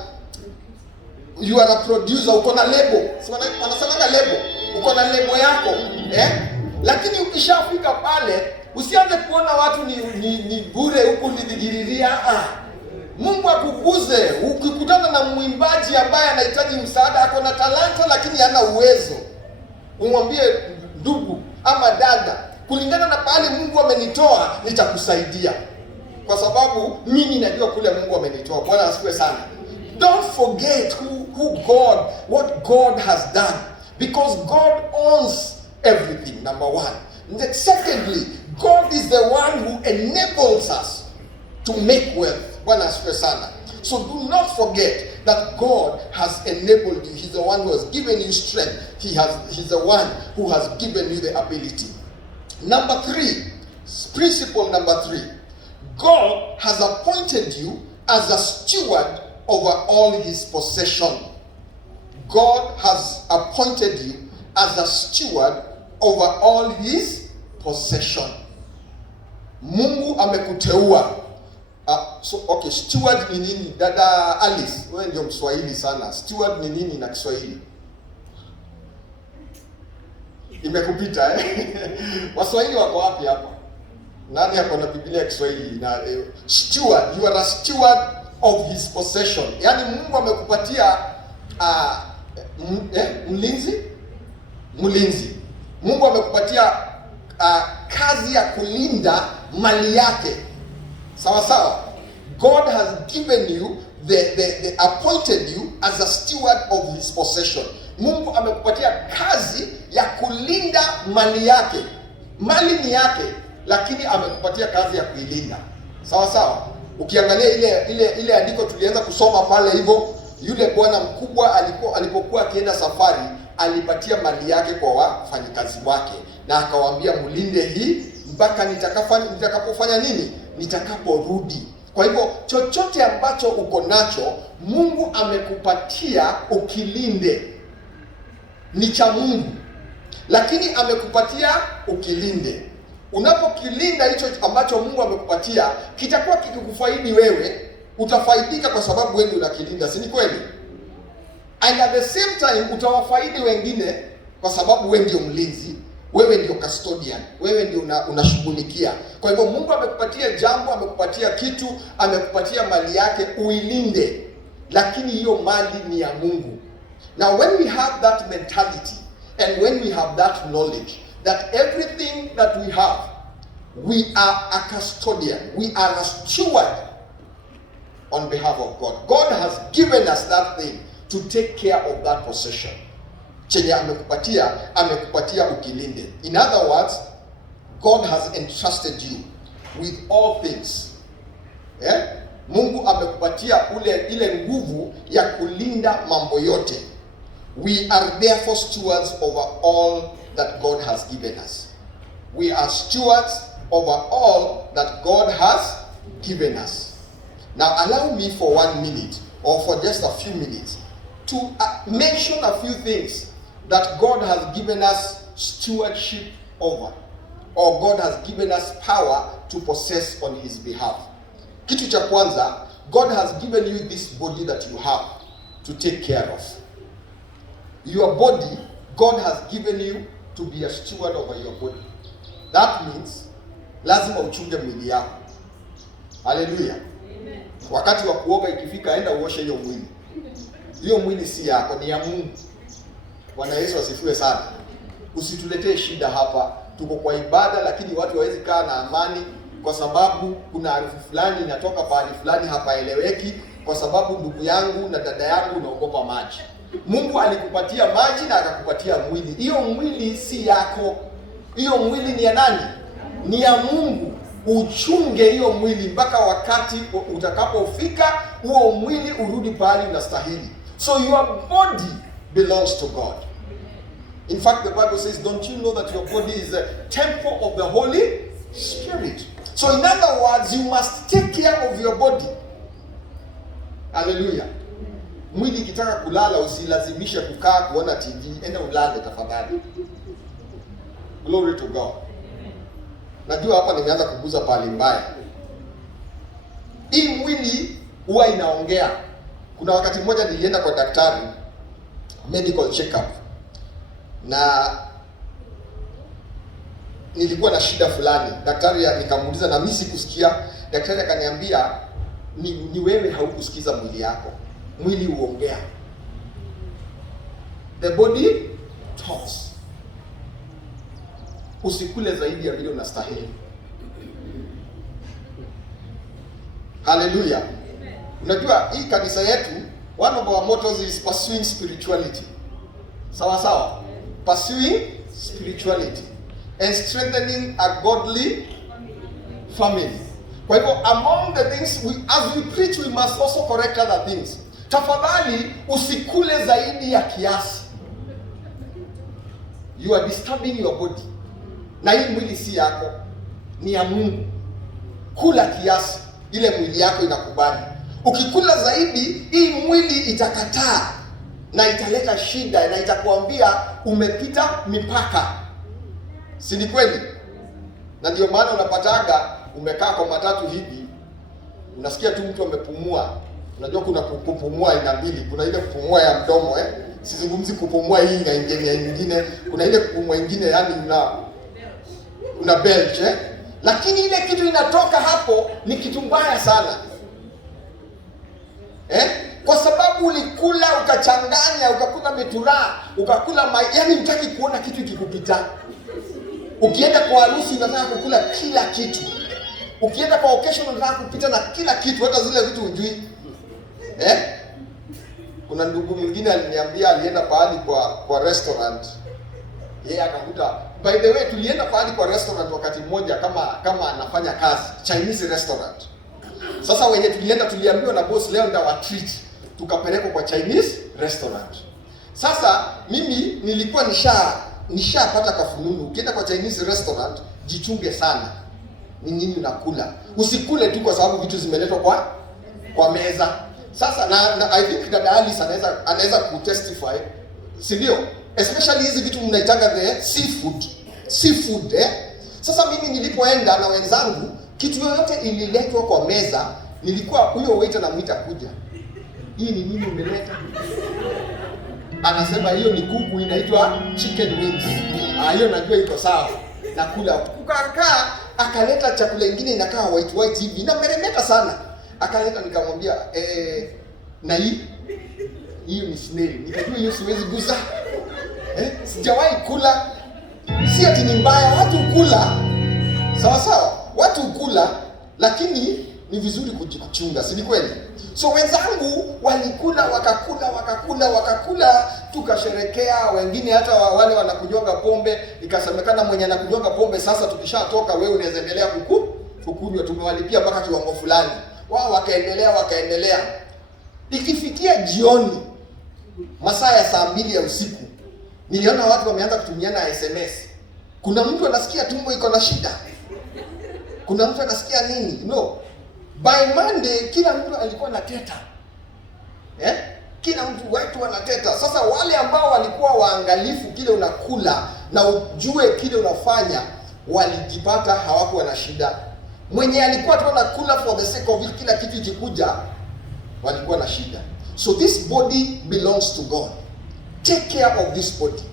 you are a producer, uko na label. Si wanasema label. Uko na label yako. Lakini ukishafika pale, usianze kuona watu ni bure huku nidhigiriria. Mungu akuguze. Ukikutana na mwimbaji ambaye anahitaji msaada, ako na talanta lakini hana uwezo, umwambie ndugu ama dada, kulingana na pale Mungu amenitoa nitakusaidia, kwa sababu mimi najua kule Mungu amenitoa. Bwana asifiwe sana. Don't forget what God has done, because God owns everything, number one. And secondly, God is the one who enables us to make wealth. Bwana asifiwe sana. So do not forget that God has enabled you. He's the one who has given you strength. He's the one who has given you the ability. Number 3, principle number 3. God has appointed you as a steward over all His possession. God has appointed you as a steward over all His possession. Mungu amekuteua. Okay, steward ni nini? Dada Alice, wewe ndio Mswahili sana. Steward ni nini na Kiswahili? Imekupita Waswahili wako wapi hapa? Nani ako na Biblia ya Kiswahili? Na steward, you are a steward of His possession. Yaani Mungu amekupatia mlinzi. Mungu amekupatia kazi ya kulinda mali yake. Sawa. God has given you the appointed you as a steward of His possession. Mungu amekupatia kazi ya kulinda mali yake. Mali ni yake, lakini amekupatia kazi ya kuilinda. Sawa. Ukiangalia ile andiko tulianza kusoma pale hivyo, yule bwana mkubwa alipokuwa akienda safari, alipatia mali yake kwa wafanyikazi wake, na akawaambia mlinde hii mpaka nitakapofanya nini? Nitakaporudi. Kwa hivyo chochote ambacho uko nacho Mungu amekupatia ukilinde. Ni cha Mungu, lakini amekupatia ukilinde. Unapokilinda hicho ambacho Mungu amekupatia, kitakuwa kikikufaidi wewe, utafaidika kwa sababu wewe unakilinda, si ni kweli? And at the same time utawafaidi wengine kwa sababu wewe ndio mlinzi, wewe ndio custodian, wewe ndio unashughulikia. Kwa hivyo Mungu amekupatia jambo, amekupatia kitu, amekupatia mali yake, uilinde, lakini hiyo mali ni ya Mungu. Now when we have that mentality and when we have that knowledge that everything that we have, we are a custodian, we are a steward on behalf of God. God has given us that thing to take care of that possession. Chenye amekupatia ukilinde. In other words, God has entrusted you with all things. Mungu amekupatia ile nguvu ya kulinda mambo yote. We are therefore stewards over all that God has given us. We are stewards over all that God has given us. Now allow me for 1 minute or for just a few minutes to mention a few things that God has given us stewardship over, or God has given us power to possess on His behalf. Kitu cha kwanza, God has given you this body that you have to take care of. Your body, God has given you to be a steward over your body. That means lazima uchunge mwili yako. Haleluya. Wakati wa kuoga ikifika, enda uoshe hiyo mwili. Hiyo mwili si yako, ni ya Mungu. Bwana Yesu asifiwe sana. Usituletee shida hapa. Tuko kwa ibada, lakini watu hawezi kaa na amani kwa sababu kuna harufu fulani inatoka pahali fulani hapaeleweki, kwa sababu ndugu yangu na dada yangu unaogopa maji. Mungu alikupatia maji na akakupatia mwili. Hiyo mwili si yako. Hiyo mwili ni ya nani? Ni ya Mungu. Uchunge hiyo mwili mpaka wakati utakapofika huo mwili urudi pahali unastahili. So your body belongs to God. In fact, the Bible says, don't you know that your body is a temple of the Holy Spirit? So in other words, you must take care of your body. Hallelujah. Mwili ikitaka kulala, usilazimishe kukaa kuona TV. Enda ulale tafadhali. Glory to God. Najua hapa nimeanza kuguza pale mbaya. Hii mwili huwa inaongea. Kuna wakati mmoja nilienda kwa daktari, medical check-up, na nilikuwa na shida fulani. Daktari nikamuuliza na mimi sikusikia. Daktari akaniambia ni wewe haukusikiza mwili yako. Mwili huongea. The body talks. Usikule zaidi ya vile unastahili. Hallelujah. Unajua hii kanisa yetu, one of our mottos is pursuing spirituality. Sawa sawa? Pursuing spirituality and strengthening a godly family. Kwa hivyo among the things as we preach, we must also correct other things. Tafadhali usikule zaidi ya kiasi. You are disturbing your body. Na hii mwili si yako, ni ya Mungu. Kula kiasi, ile mwili yako inakubali. Ukikula zaidi, hii mwili itakataa na italeta shida na itakuambia umepita mipaka. Si ni kweli? Na ndio maana unapataga umekaa kwa matatu hivi, unasikia tu mtu amepumua. Unajua kuna kupumua aina mbili. Kuna ile kupumua ya mdomo Sizungumzi kupumua hii na nyingine. Kuna ile kupumua nyingine, yani una belch Lakini ile kitu inatoka hapo ni kitu mbaya sana. Kwa sababu ulikula ukachanganya, ukakula mitura, ukakula yani hutaki kuona kitu kikupita. Ukienda kwa harusi unataka kukula kila kitu. Ukienda kwa occasion unataka kupita na kila kitu, hata zile vitu hujui. Kuna ndugu mwingine aliniambia alienda pahali kwa restaurant. Yeye akakuta, by the way, tulienda pahali kwa restaurant wakati mmoja kama anafanya kazi, Chinese restaurant. Sasa wenye tuliambiwa na boss, leo ndio wa treat. Tukapelekwa kwa Chinese restaurant. Sasa mimi nilikuwa nishapata kafununu. Ukienda kwa Chinese restaurant, jichunge sana ni nini unakula. Usikule tu kwa sababu vitu zimeletwa kwa meza. Sasa na I think dada Alice anaweza kutestify, si ndio? Especially hizi vitu mnaitanga the seafood. Sasa mimi nilipoenda na wenzangu, kitu yoyote ililetwa kwa meza, nilikuwa huyo waiter namuita kuja, hii ni nini umeleta? Anasema hiyo ni kuku, inaitwa chicken wings. Hiyo najua iko sawa. Nakula. Kukakaa akaleta chakula kingine inakaa white hivi, na meremeta sana. Akaleta, nikamwambia na hiyo ni snail. Nikajua hiyo siwezi guza. Sijawahi kula. Si ati ni mbaya, watu kula. Sawa sawa, watu kula, lakini ni vizuri kuchunga, si kweli? So wenzangu walikula, wakakula, tukasherekea. Wengine hata wale wanakunywa pombe, ikasemekana mwenye anakunywa pombe, sasa tukishatoka wewe unaweza endelea kukunywa, tumewalipia mpaka kiwango fulani. Wao wakaendelea. Ikifikia jioni, masaa ya saa 2 ya usiku, niliona watu wameanza kutumiana SMS. Kuna mtu anasikia tumbo iko na shida. Kuna mtu anasikia nini? No. By Monday kila mtu alikuwa na teta. Kila mtu watu wanateta. Sasa wale ambao walikuwa waangalifu kile unakula na ujue kile unafanya, walijipata hawakuwa na shida. Mwenye alikuwa tu anakula for the sake of it, kila kitu ikikuja walikuwa na shida. So this body belongs to God. Take care of this body.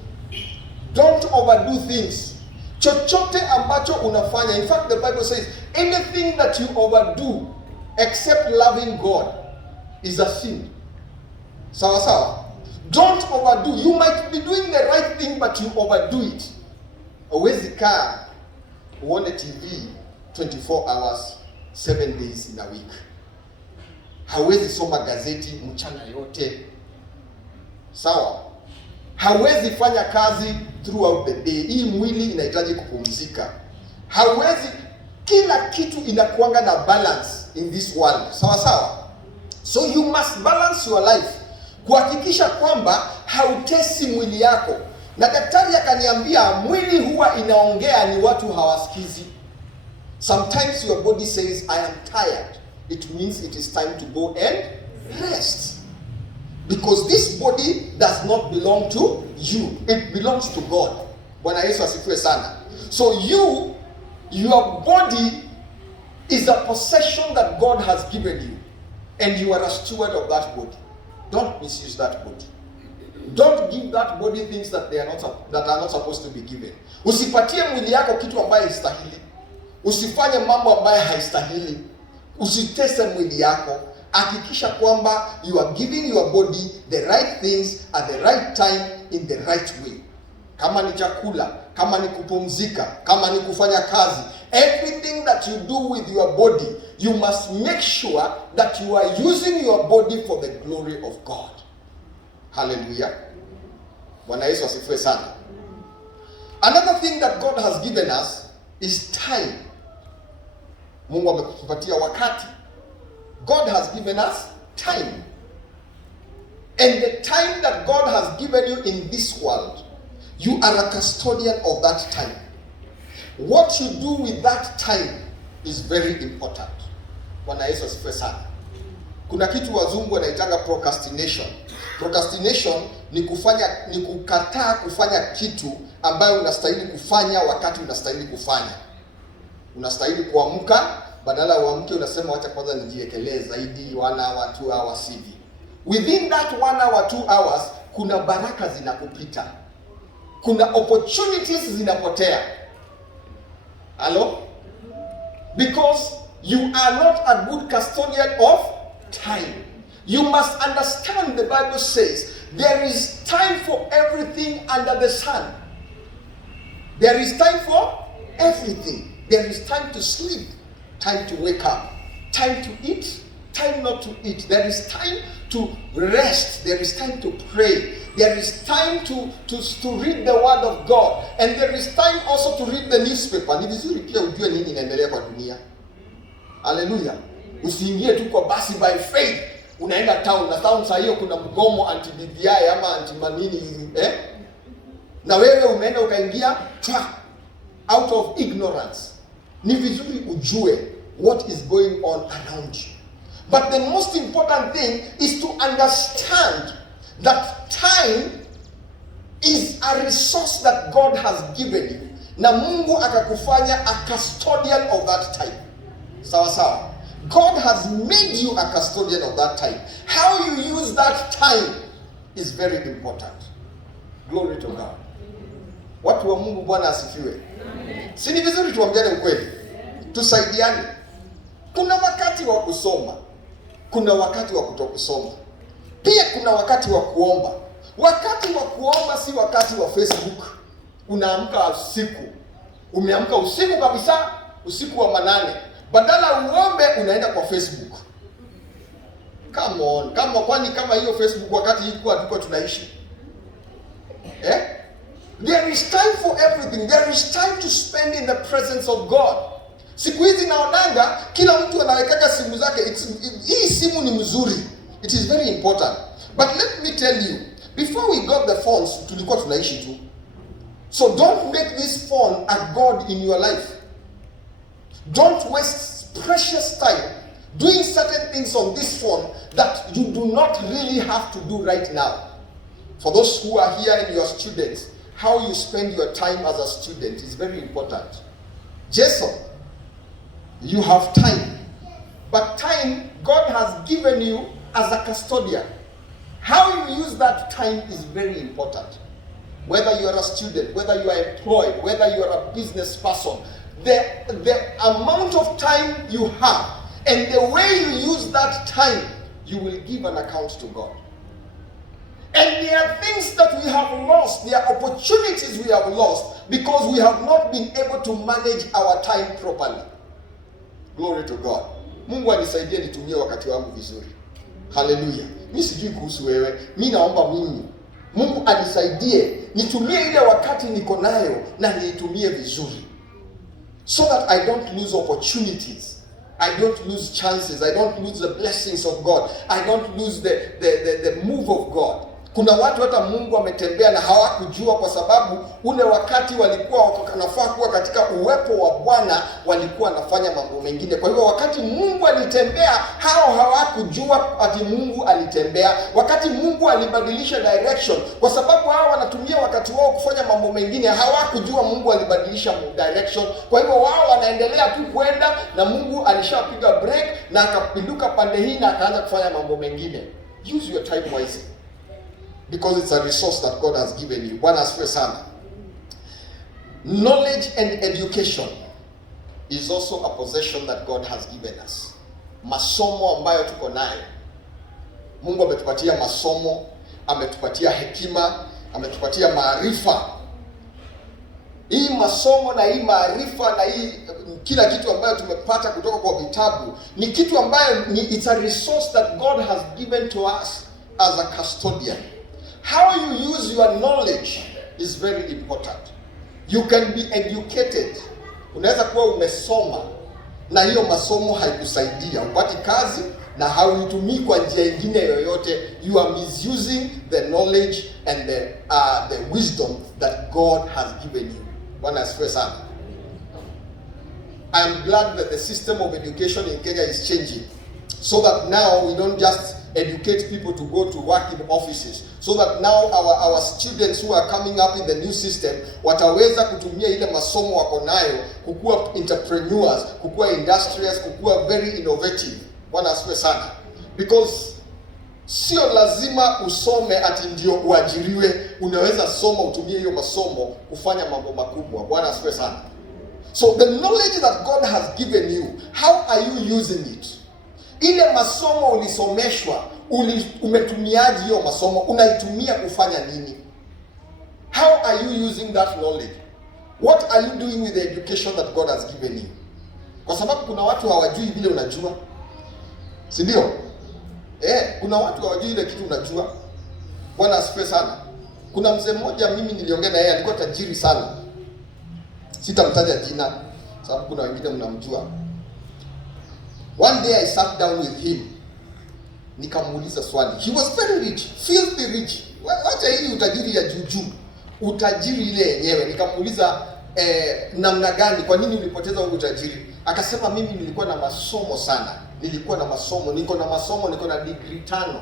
Don't overdo things. Chochote ambacho unafanya, in fact the Bible says anything that you overdo except loving God is a sin. Sawa sawa. Don't overdo. You might be doing the right thing but you overdo it. Huwezi kaa uone TV 24 hours 7 days in a week. Hawezi soma gazeti mchana yote. Sawa. Hawezi fanya kazi throughout the day. Hii mwili inahitaji kupumzika. Hawezi, kila kitu inakuanga na balance in this world. Sawa sawa. So you must balance your life, kuhakikisha kwamba hautesi mwili yako. Na daktari akaniambia mwili huwa inaongea, ni watu hawasikizi. Sometimes your body says I am tired. It means it is time to go and rest. Because this body does not belong to you. It belongs to God. Bwana Yesu asifiwe sana. So your body is a possession that God has given you. And you are a steward of that body. Don't misuse that body. Don't give that body things that are not supposed to be given. Usipatie mwili yako kitu ambaye haistahili. Usifanye mambo ambaye haistahili. Usitese mwili yako. Hakikisha kwamba you are giving your body the right things at the right time in the right way. Kama ni chakula, kama ni kupumzika, kama ni kufanya kazi, everything that you do with your body, you must make sure that you are using your body for the glory of God. Hallelujah. Bwana Yesu asifiwe sana. Another thing that God has given us is time. Mungu amekupatia wakati. God has given us time. And the time that God has given you in this world, you are a custodian of that time. What you do with that time is very important. Bwana Yesu asifiwe sana. Kuna kitu wazungu wanaitanga procrastination. Procrastination ni kukataa kufanya kitu ambayo unastahili kufanya wakati unastahili kufanya. Unastahili kuamka, badala uamke unasema wacha kwanza nijiekelee zaidi 1 hour 2 hours hivi. Within that 1 hour 2 hours kuna baraka zinakupita. Kuna opportunities zinapotea. Hello? Because you are not a good custodian of time. You must understand the Bible says there is time for everything under the sun. There is time for everything. There is time to sleep, time to wake up, time to eat, time not to eat. There is time to rest. There is time to pray. There is time to read the word of God. And there is time also to read the newspaper. Ni vizuri pia ujue nini inaendelea kwa dunia. Hallelujah. Usiingie tu kwa basi by faith. Unaenda town, na town saa hiyo kuna mgomo anti-BBI ama anti-manini na wewe umeenda ukaingia out of ignorance. Ni vizuri ujue what is going on around you. But the most important thing is to understand that time is a resource that God has given you. Na Mungu akakufanya a custodian of that time. Sawa sawa. God has made you a custodian of that time. How you use that time is very important. Glory to God. Watu wa Mungu, Bwana asifiwe. Si ni vizuri tuambiane ukweli? Tusaidiane. Kuna wakati wa kusoma. Kuna wakati wa kutokusoma. Pia kuna wakati wa kuomba. Wakati wa kuomba si wakati wa Facebook. Unaamka usiku. Umeamka usiku kabisa, usiku wa manane. Badala uombe unaenda kwa Facebook. Come on. Kama hiyo Facebook wakati ilikuwa tulikuwa tunaishi. There is time for everything. There is time to spend in the presence of God. Siku hizi naonanga kila mtu anawekaka simu zake. Hii simu ni mzuri. It is very important. But let me tell you, before we got the phones, tulikuwa tunaishi tu. So don't make this phone a god in your life. Don't waste precious time doing certain things on this phone that you do not really have to do right now. For those who are here and you are students, how you spend your time as a student is very important. Jason, you have time. But time God has given you as a custodian. How you use that time is very important. whether you are a student, whether you are employed, whether you are a business person, the amount of time you have and the way you use that time, you will give an account to God. And there are things that we have lost, there are opportunities we have lost because we have not been able to manage our time properly. Glory to God. Mungu anisaidie nitumie wakati wangu vizuri. Hallelujah. Mimi sijui kuhusu wewe. Mimi naomba Mungu anisaidie nitumie ile wakati niko nayo na niitumie vizuri. So that I don't lose opportunities. I don't lose chances. I don't lose the blessings of God. I don't lose the move of God. Kuna watu hata Mungu ametembea na hawakujua kwa sababu ule wakati walikuwa wanafaa kuwa katika uwepo wa Bwana walikuwa wanafanya mambo mengine. Kwa hivyo wakati Mungu alitembea, hao hawakujua ati Mungu alitembea. Wakati Mungu alibadilisha direction, kwa sababu hao wanatumia wakati wao kufanya mambo mengine, hawakujua Mungu alibadilisha direction. Kwa hivyo wao wanaendelea tu kwenda na Mungu alishapiga break na akapinduka pande hii na akaanza kufanya mambo mengine. Use your time wisely. Because it's a resource that God has given you. Bwana asifiwe sana. Knowledge and education is also a possession that God has given us. Masomo ambayo tuko nayo. Mungu ametupatia masomo, ametupatia hekima, ametupatia maarifa. Hii masomo na hii maarifa na hii kila kitu ambayo tumepata kutoka kwa vitabu ni kitu ambayo it's a resource that God has given to us as a custodian. How you use your knowledge is very important. You can be educated. Unaweza kuwa umesoma na hiyo masomo haikusaidia, upati kazi na hauitumii kwa njia nyingine yoyote. You are misusing the knowledge and the wisdom that God has given you. Bwana asifiwe sana. I am glad that the system of education in Kenya is changing, so that now we don't just educate people to go to work in offices, so that now our students who are coming up in the new system wataweza kutumia ile masomo wako nayo kukua entrepreneurs, kukua industrious, kukua very innovative. Bwana asifiwe sana. Because sio lazima usome ati ndio uajiriwe. Unaweza soma utumie hiyo masomo kufanya mambo makubwa. Bwana asifiwe sana. So the knowledge that God has given you, how are you using it? Ile masomo ulisomeshwa, umetumiaje hiyo masomo? Unaitumia kufanya nini? How are you using that knowledge? What are you doing with the education that God has given you? Kwa sababu kuna watu hawajui vile unajua. Si ndio? Kuna watu hawajui ile kitu unajua. Bwana asifiwe sana. Kuna mzee mmoja mimi niliongea na yeye, alikuwa tajiri sana. Sitamtaja jina sababu kuna wengine mnamjua. One day I sat down with him. Nikamuuliza swali. He was very rich, filthy rich. Wacha hii utajiri ya juju. Utajiri ile yenyewe. Nikamuuliza namna gani, kwa nini ulipoteza huo utajiri? Akasema mimi nilikuwa na masomo sana. Niko na degree 5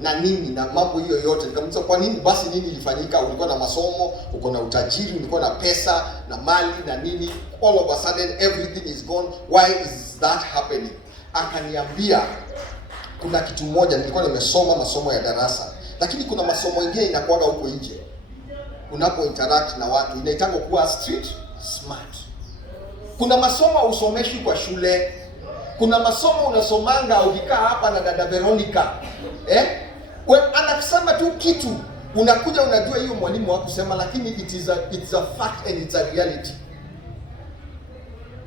na nini na mambo hiyo yote. Nikamuuliza kwa nini basi, nini ilifanyika? Ulikuwa na masomo, uko na utajiri, ulikuwa na pesa na mali na nini, all of a sudden everything is gone. Why is that happening? Akaniambia kuna kitu moja, nilikuwa nimesoma masomo ya darasa, lakini kuna masomo mengine inakuwa huko nje. Unapo interact na watu inaitaka kuwa street smart. Kuna masomo usomeshi kwa shule. Kuna masomo unasomanga ukikaa hapa na dada Veronica. Anasema tu kitu, unakuja unajua hiyo mwalimu hakusema, lakini it's a fact and it's a reality.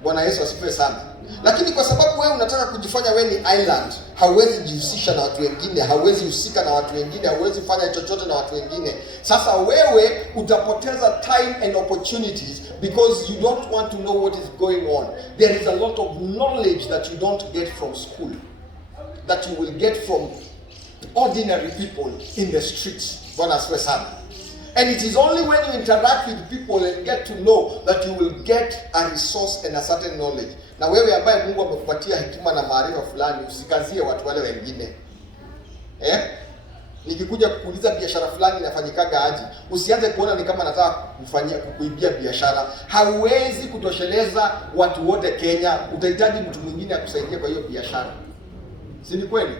Bwana Yesu asifiwe sana. Lakini kwa sababu wewe unataka kujifanya wewe ni island, hauwezi jihusisha na watu wengine, hauwezi husika na watu wengine, hauwezi fanya chochote na watu wengine. Sasa wewe utapoteza time and opportunities because you don't want to know what is going on. There is a lot of knowledge that you don't get from school, that you will get from ordinary people in the streets. Bwana asifiwe sana. And it is only when you interact with people and get to know that you will get a resource and a certain knowledge. Na wewe ambaye Mungu amekupatia hekima na maarifa fulani, usikazie watu wale wengine. Nikikuja kukuuliza biashara fulani inafanyikaga aje, usianze kuona ni kama nataka kukuibia biashara. Hauwezi kutosheleza watu wote Kenya, utahitaji mtu mwingine akusaidie kwa hiyo biashara. Si ni kweli?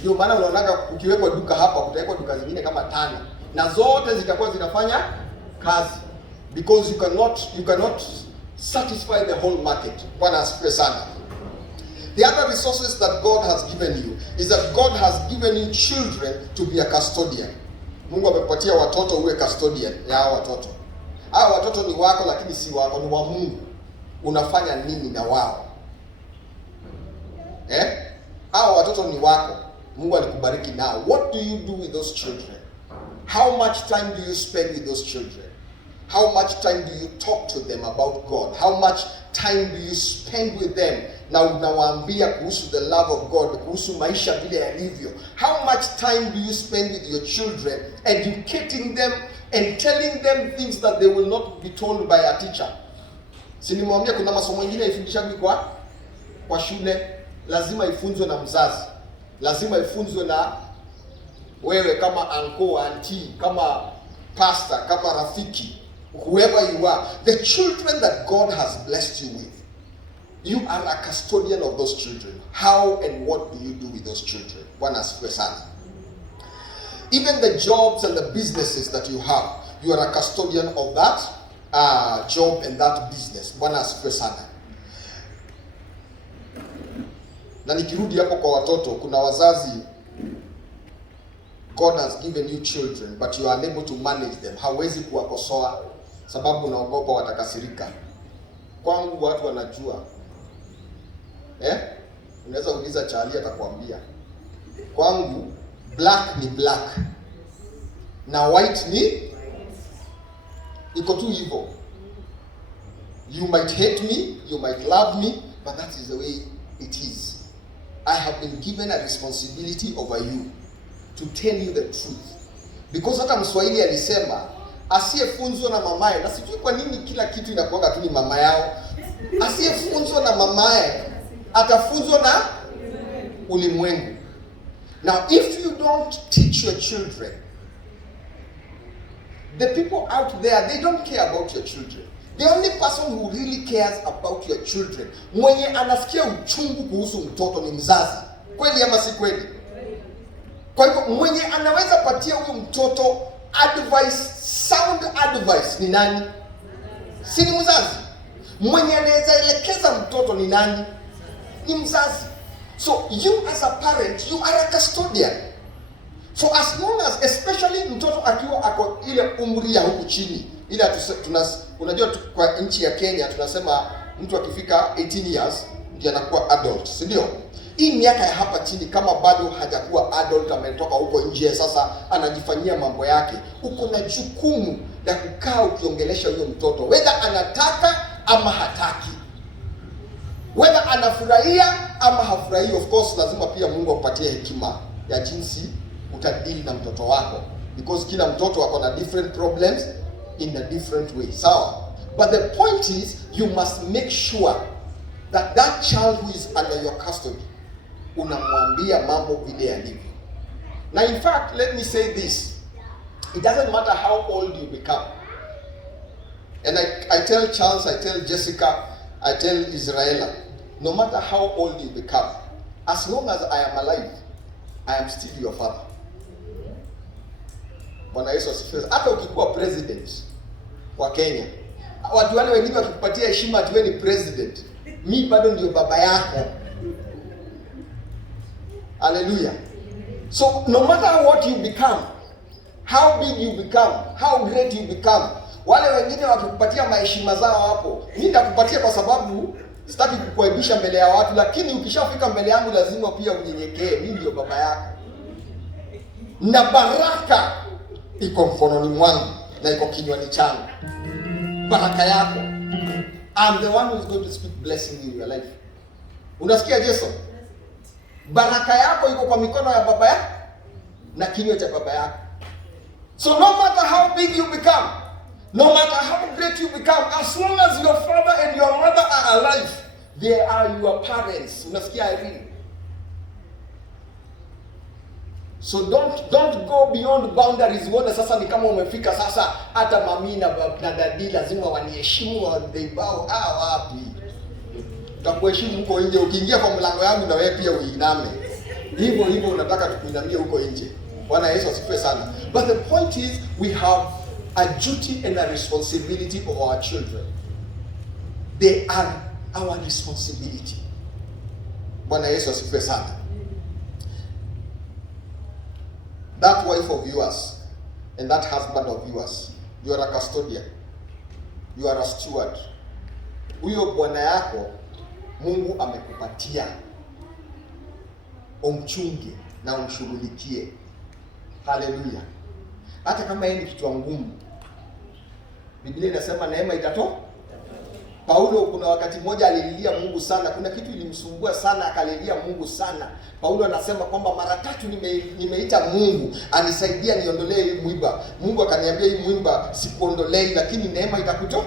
Ndio maana unaonaga ukiwekwa duka hapa, utawekwa duka zingine kama 5. Na zote zitakuwa zinafanya kazi, because you cannot satisfy the whole market. Bwana asifiwe sana. The other resources that God has given you is that God has given you children to be a custodian. Mungu amekupatia watoto uwe custodian ya hao watoto. Hao watoto ni wako lakini si wako, ni wa Mungu. Unafanya nini na wao? Hao watoto ni wako. Mungu alikubariki nao. What do you do with those children? How much time do you spend with those children? How much time do you talk to them about God? How much time do you spend with them? Na unawaambia kuhusu the love of God, kuhusu maisha vile yalivyo. How much time do you spend with your children educating them and telling them things that they will not be told by a teacher? Si nimwambia kuna masomo mengine ifundishagi kwa shule, lazima ifunzwe na mzazi. Lazima ifunzwe na wewe kama uncle, auntie, kama pastor, kama rafiki, whoever you are. The children that God has blessed you with, you are a custodian of those children. How and what do you do with those children? Bwana asifiwe sana. Even the jobs and the businesses that you have, you are a custodian of that job and that business. Bwana asifiwe sana. Na nikirudi hapo kwa watoto, kuna wazazi, God has given you children but you are unable to manage them. Hawezi kuwakosoa sababu unaogopa watakasirika. Kwangu watu wanajua. Unaweza uliza Charlie atakwambia. Kwangu black ni black na white ni iko tu hivyo. You might hate me, you might love me, but that is the way it is. I have been given a responsibility over you to tell you the truth. Because hata Mswahili alisema asiyefunzwa na mamaye, na sijui kwa nini kila kitu inakuwa tu ni mama yao. Asiyefunzwa na mamaye atafunzwa na ulimwengu. Now if you don't teach your children, the people out there, they don't care about your children. The only person who really cares about your children, mwenye anasikia uchungu kuhusu mtoto ni mzazi. Kweli ama si kweli? Kwa hivyo mwenye anaweza patia huyo mtoto advice, sound advice ni nani? Si ni mzazi. Mwenye anaweza elekeza mtoto ni nani? Ni mzazi. So you as a parent, you are a custodian. For as long as, especially mtoto akiwa ako ile umri ya huku chini, ile unajua kwa nchi ya Kenya tunasema mtu akifika 18 years ndiye anakuwa adult, si ndio? Hii miaka ya hapa chini kama bado hajakuwa adult, ametoka huko nje sasa anajifanyia mambo yake, uko na jukumu la kukaa ukiongelesha huyo mtoto whether anataka ama hataki, whether anafurahia ama hafurahii. Of course lazima pia Mungu akupatie hekima ya jinsi utadili na mtoto wako, because kila mtoto ako na different problems in a different way. Sawa? But the point is you must make sure that that child who is under your custody unamwambia mambo vile yalivyo. Now in fact, let me say this. It doesn't matter how old you become. And I tell Charles, I tell Jessica, I tell Israela, no matter how old you become, as long as I am alive, I am still your father. Bwana Yesu asifiwe. Hata ukikuwa president wa Kenya, watu wale wengine wakikupatia heshima ati wewe ni president, mimi bado ndio baba yako. Hallelujah. So no matter what you become, how big you become, how great you become, wale wengine wakikupatia maheshima zao hapo, mimi nitakupatia kwa sababu sitaki kukuaibisha mbele ya watu, lakini ukishafika mbele yangu lazima pia unyenyekee. Mimi ndio baba yako. Na baraka iko mkononi mwangu na iko kinywani changu. Baraka yako. I'm the one who is going to speak blessing in your life. Unasikia Yesu? Baraka yako iko kwa mikono ya baba yako na kinywa cha baba yako. So no matter how big you become, no matter how great you become, as long as your father and your mother are alive, they are your parents. Unasikia Irene? So don't go beyond boundaries. Uone sasa ni kama umefika sasa hata mami na dadi lazima waniheshimu, they bow. Wapi? Utakuheshimu huko nje, ukiingia kwa mlango yangu na wewe pia uiname. Hivyo unataka tukuinamie huko nje. Bwana Yesu asifiwe sana. But the point is we have a duty and a responsibility of our children. They are our responsibility. Bwana Yesu asifiwe sana. That wife of yours and that husband of yours, you are a custodian. You are a steward. Huyo bwana yako Mungu amekupatia, umchunge na umshughulikie. Haleluya. Hata kama yeye ni kichwa ngumu, Biblia inasema neema itatoa. Paulo kuna wakati mmoja alililia Mungu sana, kuna kitu ilimsumbua sana, akalilia Mungu sana. Paulo anasema kwamba mara 3 nimeita Mungu anisaidia niondolee hii mwiba. Mungu akaniambia hii mwiba sikuondolei, lakini neema itakutoa.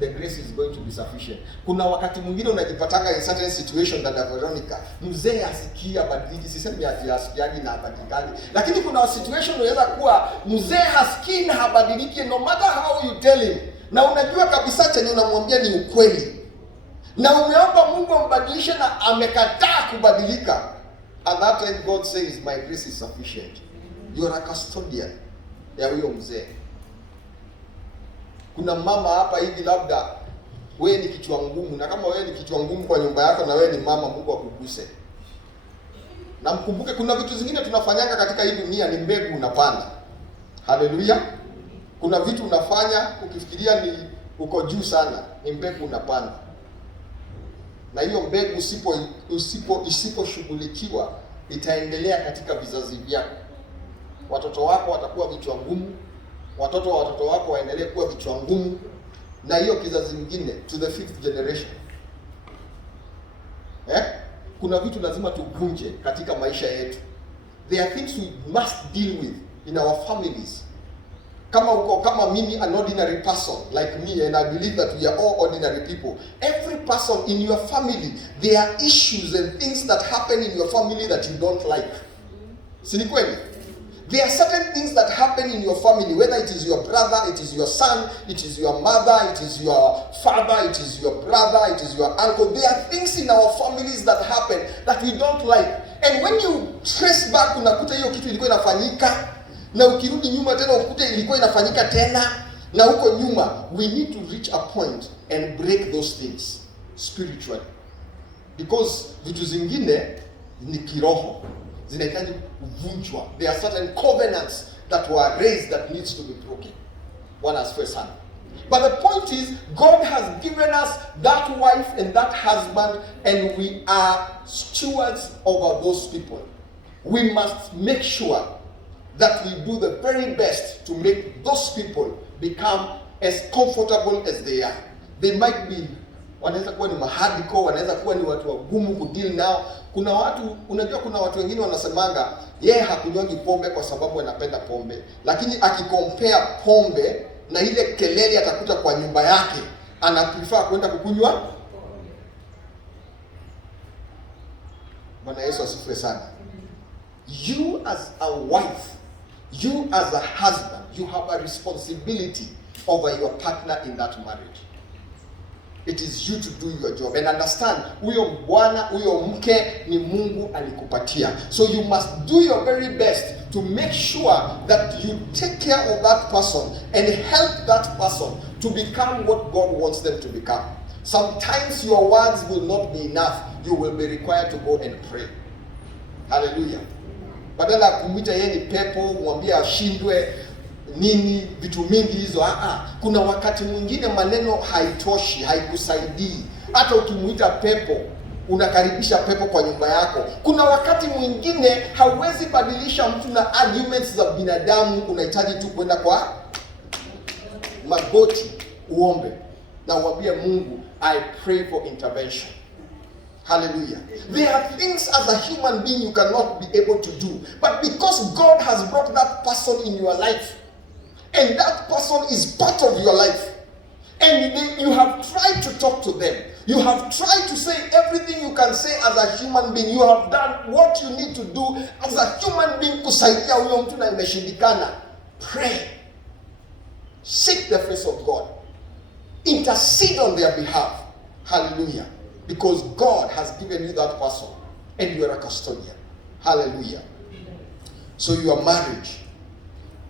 The grace is going to be sufficient. Kuna wakati mwingine unajipatanga in certain situation that Veronica, mzee asikia badiliki, sisemi ati asikiaji na badilikaji, lakini kuna situation unaweza kuwa mzee hasikii na habadiliki no matter how you tell him. Na unajua kabisa chenye unamwambia ni ukweli, na umeomba Mungu ambadilishe na amekataa kubadilika. At that time God says my grace is sufficient. You are a custodian ya huyo mzee. Kuna mama hapa hivi, labda wewe ni kichwa ngumu, na kama wewe ni kichwa ngumu kwa nyumba yako na wewe ni mama, Mungu akuguse. Na mkumbuke kuna vitu zingine tunafanyanga katika hii dunia ni mbegu unapanda. Haleluya. Kuna vitu unafanya ukifikiria ni uko juu sana, ni mbegu unapanda. Na hiyo mbegu isiposhughulikiwa itaendelea katika vizazi vyako. Watoto wako watakuwa vichwa ngumu, watoto wa watoto wako waendelee kuwa vichwa ngumu, na hiyo kizazi kingine to the 5th generation. Kuna vitu lazima tuvunje katika maisha yetu. There are things we must deal with in our families. Kama mimi, an ordinary person like me, and I believe that we are all ordinary people. Every person in your family, there are issues and things that happen in your family that you don't like. Si ni kweli? There are certain things that happen in your family, whether it is your brother, it is your son, it is your mother, it is your father, it is your brother, it is your uncle. There are things in our families that happen that we don't like. And when you trace back, unakuta hiyo kitu ilikuwa inafanyika, na ukirudi nyuma tena ukute ilikuwa inafanyika tena, na huko nyuma. We need to reach a point and break those things spiritually, because vitu zingine ni kiroho, zinahitaji kuvunjwa. There are certain covenants that were raised that needs to be broken. Bwana asifiwe sana. But the point is, God has given us that wife and that husband, and we are stewards over those people. We must make sure that we do the very best to make those people become as comfortable as they are. They might be, wanaweza kuwa ni mahadiko, wanaweza kuwa ni watu wagumu kudeal nao. Kuna watu, unajua kuna watu wengine wanasemanga yeye hakunywangi pombe kwa sababu anapenda pombe, lakini akikompare pombe na ile kelele atakuta kwa nyumba yake, ana prefer kwenda kukunywa. Bwana Yesu asifiwe sana. You as a wife, you as a husband, you have a responsibility over your partner in that marriage. It is you to do your job and understand, huyo bwana, huyo mke ni Mungu alikupatia. So you must do your very best to make sure that you take care of that person and help that person to become what God wants them to become. Sometimes your words will not be enough. You will be required to go and pray. Hallelujah. Badala ya kumwita yeye ni pepo, mwambie ashindwe nini, vitu mingi hizo. Kuna wakati mwingine maneno haitoshi, haikusaidii. Hata ukimuita pepo, unakaribisha pepo kwa nyumba yako. Kuna wakati mwingine hauwezi badilisha mtu na arguments za binadamu, unahitaji tu kwenda kwa magoti uombe na uambie Mungu, I pray for intervention. Hallelujah. There are things as a human being you cannot be able to do, but because God has brought that person in your life, and that person is part of your life, and you have tried to talk to them, you have tried to say everything you can say as a human being, you have done what you need to do as a human being kusaidia huyo mtu na imeshindikana, pray. Seek the face of God. Intercede on their behalf. Hallelujah. Because God has given you that person and you are a custodian. Hallelujah. So your marriage,